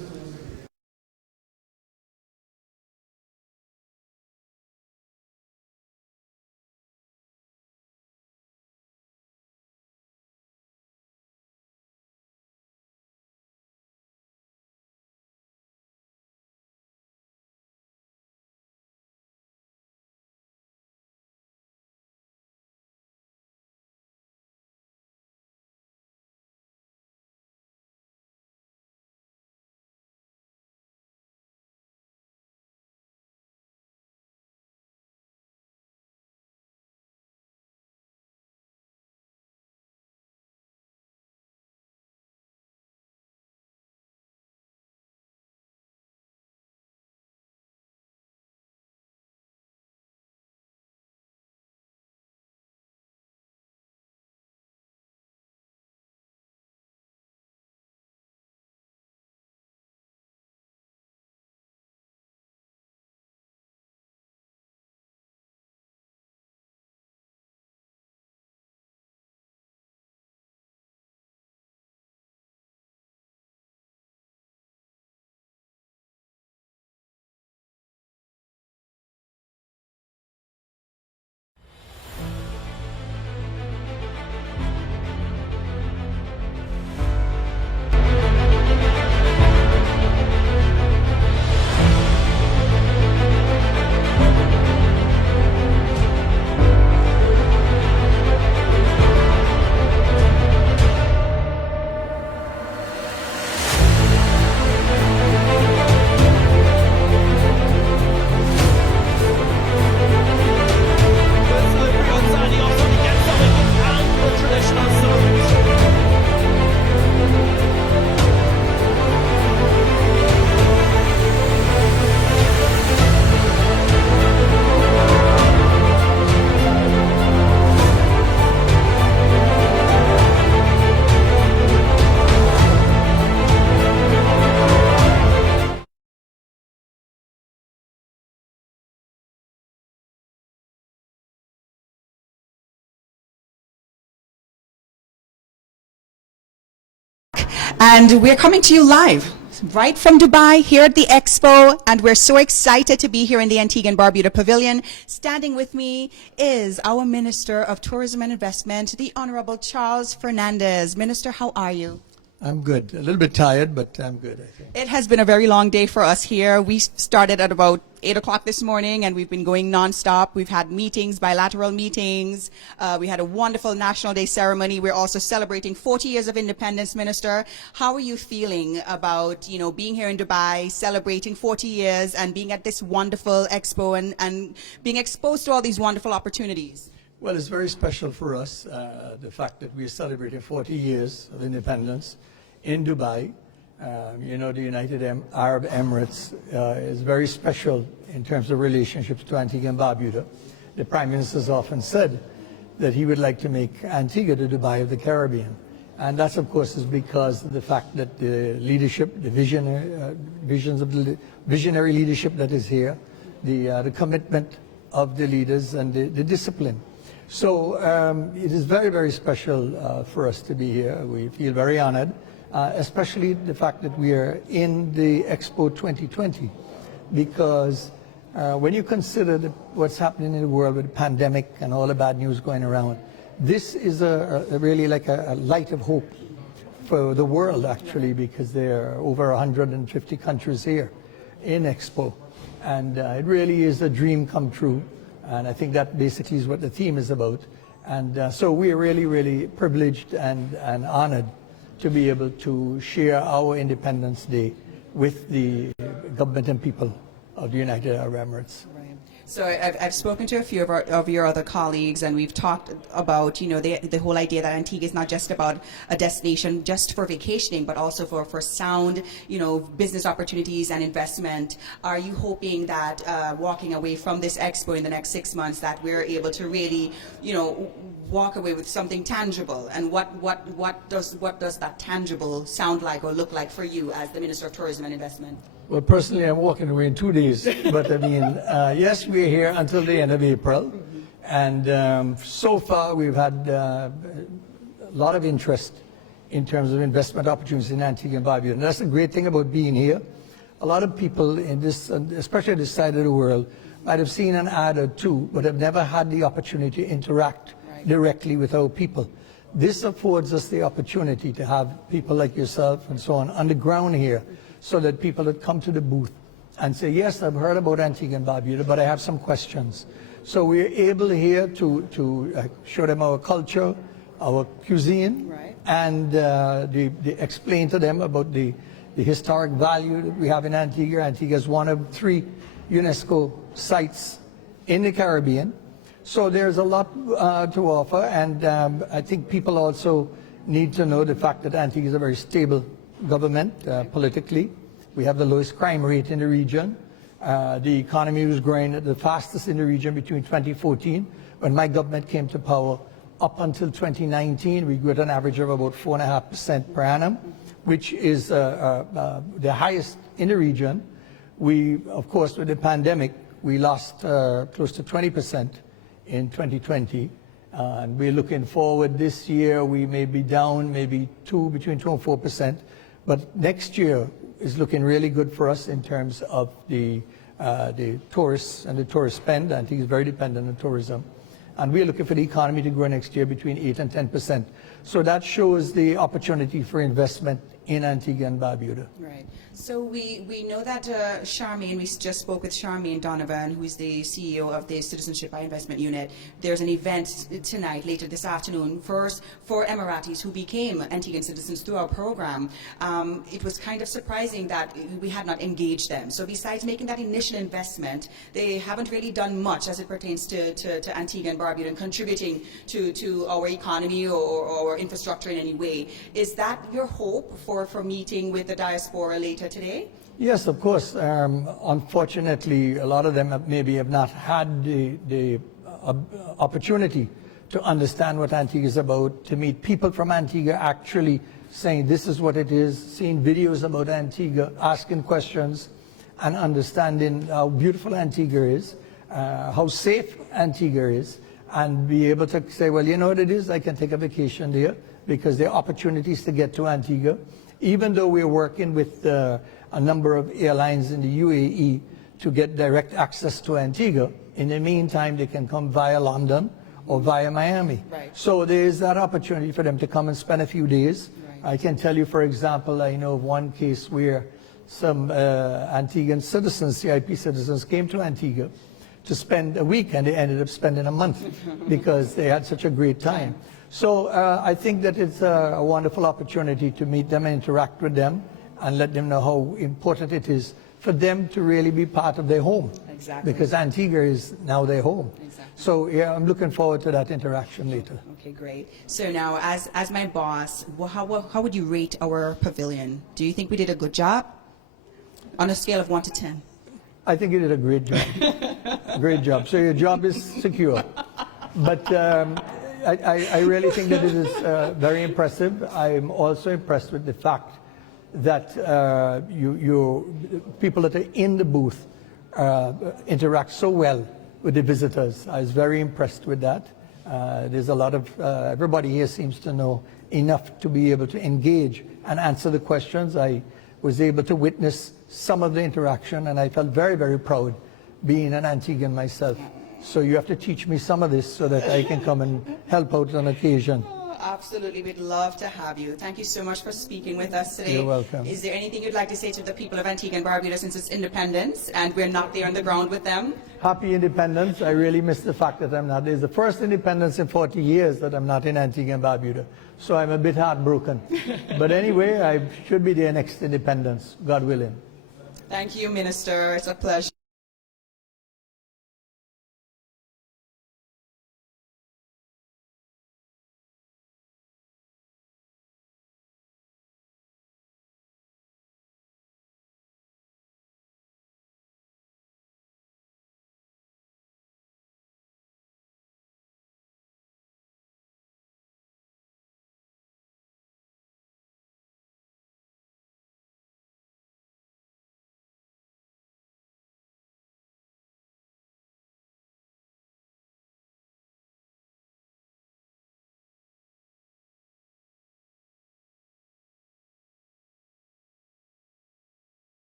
And we're coming to you live right from Dubai here at the Expo, and we're so excited to be here in the Antigua and Barbuda Pavilion. Standing with me is our Minister of Tourism and Investment, the Honorable Charles Fernandez. Minister, how are you? I'm good. A little bit tired, but I'm good, I think. It has been a very long day for us here. We started at about 8 o'clock this morning, and we've been going nonstop. We've had meetings, bilateral meetings. We had a wonderful National Day ceremony. We're also celebrating 40 years of independence, Minister. How are you feeling about, being here in Dubai, celebrating 40 years, and being at this wonderful expo and being exposed to all these wonderful opportunities? Well, it's very special for us, the fact that we're celebrating 40 years of independence in Dubai, You know, the United Arab Emirates is very special in terms of relationships to Antigua and Barbuda. The Prime Minister has often said that he would like to make Antigua the Dubai of the Caribbean. And that's, of course, is because of the fact that the leadership, the visionary leadership that is here, the commitment of the leaders and the discipline. So it is very, very special for us to be here. We feel very honored, especially the fact that we are in the Expo 2020, because when you consider what's happening in the world with the pandemic and all the bad news going around, this is really like a light of hope for the world, actually, because there are over 150 countries here in Expo. And it really is a dream come true. And I think that basically is what the theme is about. And so we are really, really privileged and honored to be able to share our Independence Day with the government and people of the United Arab Emirates. So I've spoken to a few of your other colleagues, and we've talked about, you know, the whole idea that Antigua is not just about a destination just for vacationing, but also for sound, you know, business opportunities and investment. Are you hoping that walking away from this expo in the next 6 months, that we're able to really, you know, walk away with something tangible? And what does that tangible sound like or look like for you as the Minister of Tourism and Investment? Well, personally, I'm walking away in 2 days. But I mean, yes, we're here until the end of April. And so far, we've had a lot of interest in terms of investment opportunities in Antigua and Barbuda. And that's the great thing about being here. A lot of people in this, especially this side of the world, might have seen an ad or two, but have never had the opportunity to interact directly with our people. This affords us the opportunity to have people like yourself and so on the ground here, so that people that come to the booth and say, yes, I've heard about Antigua and Barbuda, but I have some questions. So we're able here to show them our culture, our cuisine, and explain to them about the historic value that we have in Antigua. Antigua is one of 3 UNESCO sites in the Caribbean. So there's a lot to offer, and I think people also need to know the fact that Antigua is a very stable government politically. We have the lowest crime rate in the region. The economy was growing at the fastest in the region between 2014, when my government came to power, up until 2019. We grew at an average of about 4.5% per annum, which is the highest in the region. We, of course, with the pandemic, we lost close to 20% in 2020. And we're looking forward this year, we may be down maybe between 2 and 4%. But next year is looking really good for us in terms of the tourists and the tourist spend. I think it's very dependent on tourism. And we're looking for the economy to grow next year between 8 and 10%. So that shows the opportunity for investment in Antigua and Barbuda. Right. So we know that Charmaine, we just spoke with Charmaine Donovan, who is the CEO of the Citizenship by Investment Unit. There's an event tonight, later this afternoon, first for Emiratis who became Antiguan citizens through our program. It was kind of surprising that we had not engaged them. So besides making that initial investment, they haven't really done much as it pertains to Antigua and Barbuda and contributing to our economy or our infrastructure in any way. Is that your hope for meeting with the diaspora later today? Yes, of course. Unfortunately, a lot of them maybe have not had the opportunity to understand what Antigua is about, to meet people from Antigua actually saying this is what it is, seeing videos about Antigua, asking questions, and understanding how beautiful Antigua is, how safe Antigua is, and be able to say, well, you know what it is, I can take a vacation there, because there are opportunities to get to Antigua. Even though we're working with a number of airlines in the UAE to get direct access to Antigua, in the meantime, they can come via London or via Miami. Right. So there is that opportunity for them to come and spend a few days. Right. I can tell you, for example, I know of one case where some Antiguan citizens, CIP citizens, came to Antigua to spend a week, and they ended up spending a month because they had such a great time. So I think that it's a wonderful opportunity to meet them and interact with them and let them know how important it is for them to really be part of their home. Exactly. Because Antigua is now their home. Exactly. So yeah, I'm looking forward to that interaction later. Okay, great. So now, as my boss, how would you rate our pavilion? Do you think we did a good job? On a scale of 1 to 10. I think you did a great job. Great job. So your job is secure. But I really think that it is very impressive. I'm also impressed with the fact that people that are in the booth interact so well with the visitors. I was very impressed with that. There's a lot of, everybody here seems to know enough to be able to engage and answer the questions. I was able to witness some of the interaction, and I felt very, very proud being an Antiguan myself. So you have to teach me some of this so that I can come and help out on occasion. Oh, absolutely. We'd love to have you. Thank you so much for speaking with us today. You're welcome. Is there anything you'd like to say to the people of Antigua and Barbuda since it's independence and we're not there on the ground with them? Happy independence. I really miss the fact that I'm not. It's the first independence in 40 years that I'm not in Antigua and Barbuda. So I'm a bit heartbroken. But anyway, I should be there next independence, God willing. Thank you, Minister. It's a pleasure.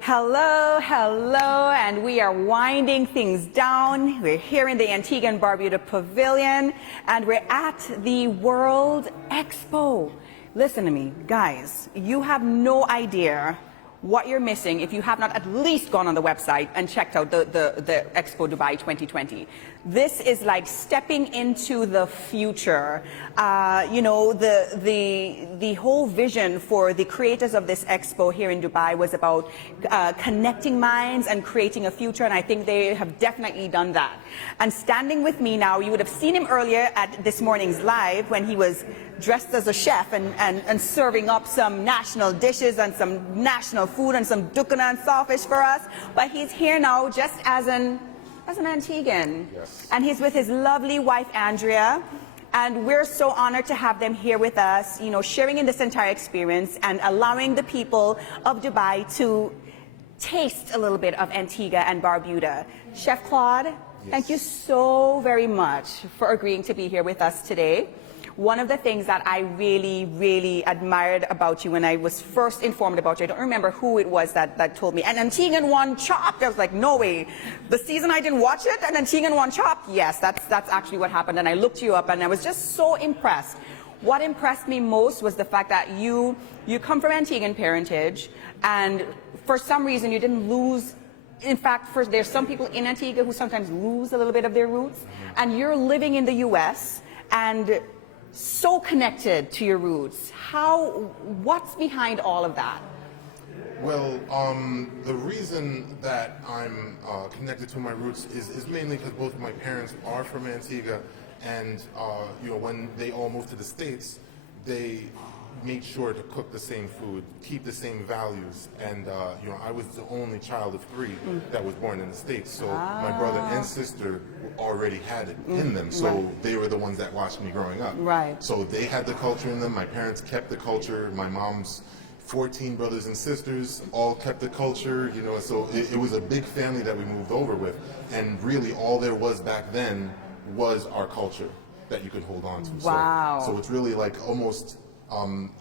Hello, hello, and we are winding things down. We're here in the Antigua and Barbuda Pavilion, and we're at the World Expo. Listen to me, guys, you have no idea what you're missing if you have not at least gone on the website and checked out the Expo Dubai 2020. This is like stepping into the future. You know, the whole vision for the creators of this expo here in Dubai was about connecting minds and creating a future, and I think they have definitely done that. And standing with me now, you would have seen him earlier at this morning's live when he was dressed as a chef and serving up some national dishes and some national food and some dukana and sawfish for us. But he's here now just as an Antiguan. Yes. And he's with his lovely wife, Andrea. And we're so honored to have them here with us, you know, sharing in this entire experience and allowing the people of Dubai to taste a little bit of Antigua and Barbuda. Chef Claude, thank you so very much for agreeing to be here with us today. One of the things that I really, really admired about you when I was first informed about you, I don't remember who it was that told me, an Antiguan one chopped. I was like, no way. The season I didn't watch it, an Antiguan one chopped. Yes, that's actually what happened. And I looked you up and I was just so impressed. What impressed me most was the fact that you come from Antiguan parentage, and for some reason you didn't lose. In fact, there's some people in Antigua who sometimes lose a little bit of their roots, and you're living in the U.S. and so connected to your roots. What's behind all of that? Well, the reason that I'm connected to my roots is mainly because both of my parents are from Antigua, and you know, when they all moved to the States, they made sure to cook the same food, keep the same values, and you know, I was the only child of 3 that was born in the States, so my brother and sister already had it in them, so they were the ones that watched me growing up. Right. So they had the culture in them. My parents kept the culture. My mom's 14 brothers and sisters all kept the culture, you know, so it was a big family that we moved over with, and really all there was back then was our culture that you could hold on to. Wow. So it's really like almost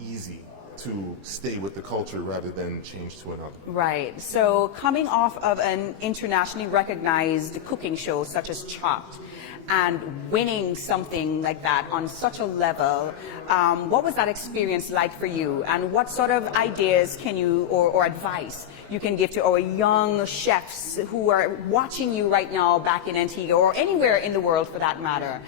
easy to stay with the culture rather than change to another. Right. So coming off of an internationally recognized cooking show such as Chopped and winning something like that on such a level, what was that experience like for you? And what sort of ideas can you, or advice you can give to our young chefs who are watching you right now back in Antigua or anywhere in the world for that matter?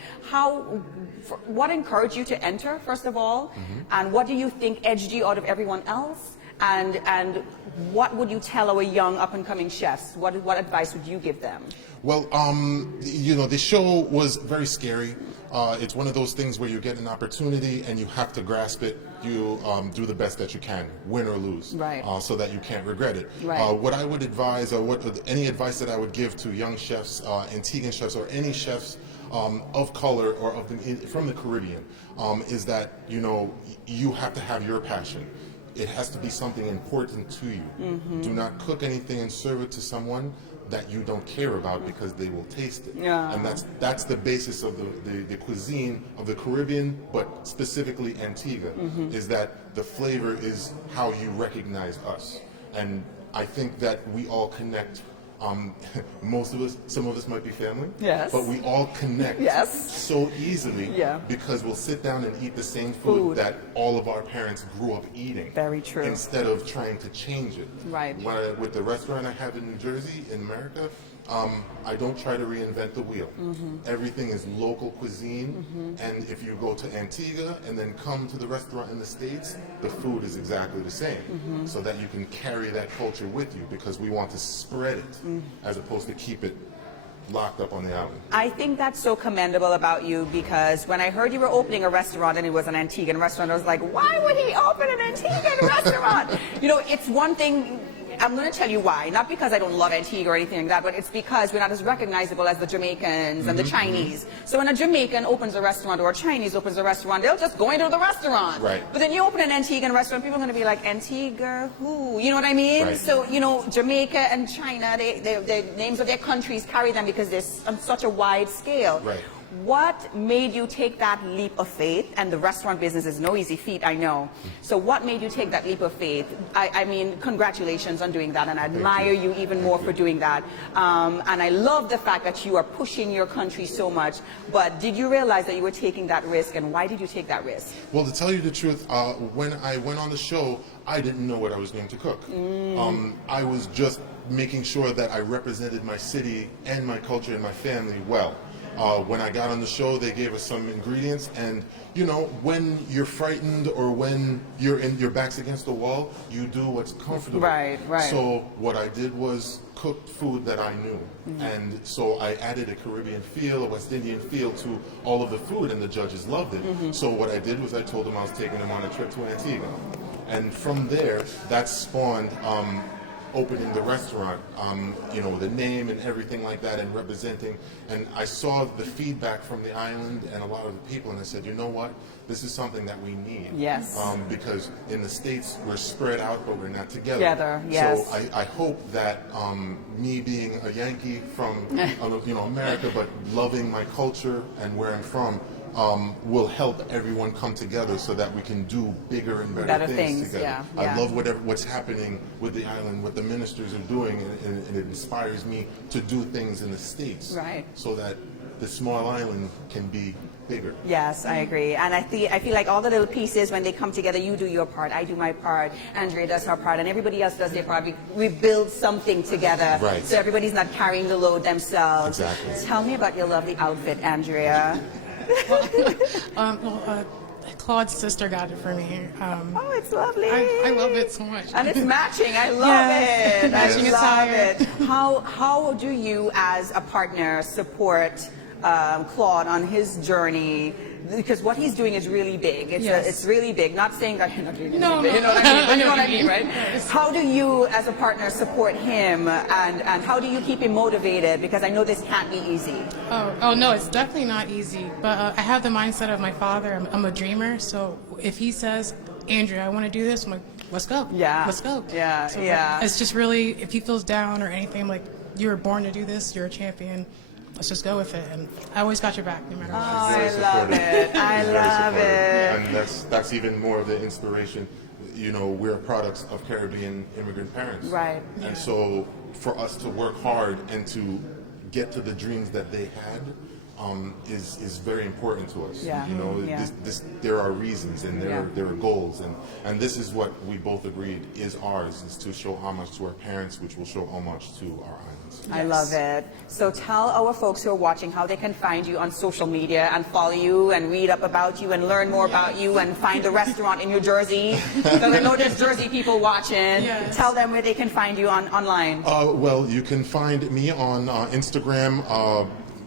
What encouraged you to enter, first of all? And what do you think edged you out of everyone else? And what would you tell our young up-and-coming chefs? What advice would you give them? Well, you know, the show was very scary. It's one of those things where you get an opportunity and you have to grasp it. You do the best that you can, win or lose, right. So that you can't regret it. Right. What I would advise, or any advice that I would give to young chefs, Antiguan chefs, or any chefs of color or from the Caribbean, is that, you know, you have to have your passion. It has to be something important to you. Do not cook anything and serve it to someone that you don't care about because they will taste it. Yeah. And that's the basis of the cuisine of the Caribbean, but specifically Antigua, is that the flavor is how you recognize us. And I think that we all connect. Most of us, some of us might be family, yes, but we all connect so easily because we'll sit down and eat the same food that all of our parents grew up eating. Very true. Instead of trying to change it. Right. With the restaurant I have in New Jersey, in America, I don't try to reinvent the wheel. Everything is local cuisine, and if you go to Antigua and then come to the restaurant in the States, the food is exactly the same, so that you can carry that culture with you, because we want to spread it as opposed to keep it locked up on the island. I think that's so commendable about you, because when I heard you were opening a restaurant and it was an Antiguan restaurant, I was like, why would he open an Antiguan restaurant? You know, it's one thing. I'm going to tell you why. Not because I don't love Antigua or anything like that, but it's because we're not as recognizable as the Jamaicans and the Chinese. So when a Jamaican opens a restaurant or a Chinese opens a restaurant, they'll just go into the restaurant. Right. But then you open an Antiguan restaurant, people are going to be like, Antigua who? You know what I mean? Right. So, you know, Jamaica and China, the names of their countries carry them because they're on such a wide scale. Right. What made you take that leap of faith? And the restaurant business is no easy feat, I know. So what made you take that leap of faith? I mean, congratulations on doing that, and I admire you even more for doing that. And I love the fact that you are pushing your country so much. But did you realize that you were taking that risk, and why did you take that risk? Well, to tell you the truth, when I went on the show, I didn't know what I was going to cook. I was just making sure that I represented my city and my culture and my family well. When I got on the show, they gave us some ingredients, and you know, when you're frightened or when your back's against the wall, you do what's comfortable. Right. So what I did was cook food that I knew, and so I added a Caribbean feel, a West Indian feel to all of the food, and the judges loved it. So what I did was I told them I was taking them on a trip to Antigua, and from there, that spawned opening the restaurant, you know, the name and everything like that, and representing. And I saw the feedback from the island and a lot of the people, and I said, you know what, this is something that we need. Yes. Because in the States, we're spread out, but we're not together. Yes. So I hope that me being a Yankee from you know, America, but loving my culture and where I'm from, will help everyone come together so that we can do bigger and better things together. Yeah. I love what's happening with the island, what the ministers are doing, and it inspires me to do things in the States, Right. so that the small island can be bigger. Yes, I agree. And I feel like all the little pieces, when they come together, you do your part, I do my part, Andrea does her part, and everybody else does their part. We build something together. Right. So everybody's not carrying the load themselves. Exactly. Tell me about your lovely outfit, Andrea. Claude's sister got it for me. Oh, it's lovely. I love it so much. And it's matching. I love it. Matching I love attire. it. How do you, as a partner, support Claude on his journey? Because what he's doing is really big. It's really big. Not saying that you're not doing anything No, big, you know what I mean? But you know what I mean, right? Yes. How do you, as a partner, support him, and how do you keep him motivated? Because I know this can't be easy. Oh no, it's definitely not easy. But I have the mindset of my father. I'm a dreamer. So if he says, Andrea, I want to do this, I'm like, let's go. Yeah. Let's go. Yeah, So yeah. It's just really, if he feels down or anything, I'm like, you were born to do this. You're a champion. Let's just go with it. And I always got your back, no matter what. I love it. I love it. And that's even more of the inspiration. You know, we're products of Caribbean immigrant parents. Right. And so for us to work hard and to get to the dreams that they had is very important to us. Yeah. You know, Yeah. there are reasons and there are goals, and this is what we both agreed is ours, is to show homage to our parents, which will show homage to our islands. I love it. So tell our folks who are watching how they can find you on social media and follow you and read up about you and learn more about you and find the restaurant in New Jersey. Because I know there's Jersey people watching. Yes. Tell them where they can find you online. Well, you can find me on Instagram,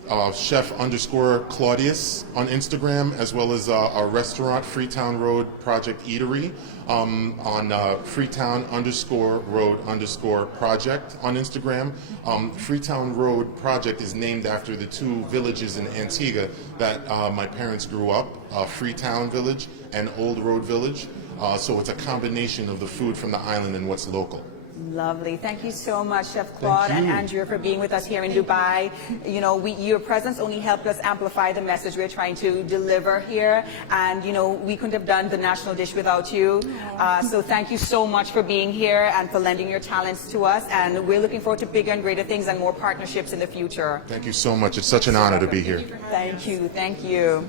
chef_Claudius on Instagram, as well as our restaurant, Freetown Road Project Eatery, on Freetown_Road_Project on Instagram. Freetown Road Project is named after the two villages in Antigua that my parents grew up, Freetown Village and Old Road Village. So it's a combination of the food from the island and what's local. Lovely. Thank you so much, Chef Claude and Andrea, for being with us here in Dubai. You know, your presence only helped us amplify the message we're trying to deliver here. And, you know, we couldn't have done the national dish without you. So thank you so much for being here and for lending your talents to us. And we're looking forward to bigger and greater things and more partnerships in the future. Thank you so much. It's such an honor to be here. Thank you. Thank you.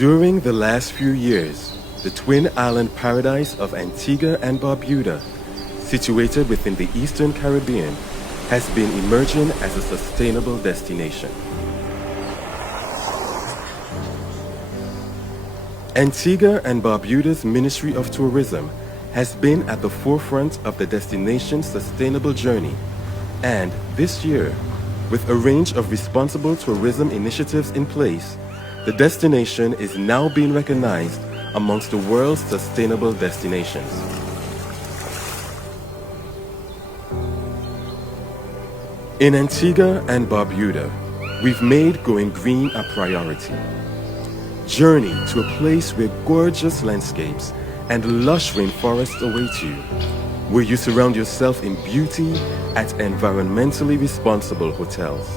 During the last few years, the twin island paradise of Antigua and Barbuda, situated within the Eastern Caribbean, has been emerging as a sustainable destination. Antigua and Barbuda's Ministry of Tourism has been at the forefront of the destination's sustainable journey, and this year, with a range of responsible tourism initiatives in place, the destination is now being recognized amongst the world's sustainable destinations. In Antigua and Barbuda, we've made going green a priority. Journey to a place where gorgeous landscapes and lush rainforests await you, where you surround yourself in beauty at environmentally responsible hotels.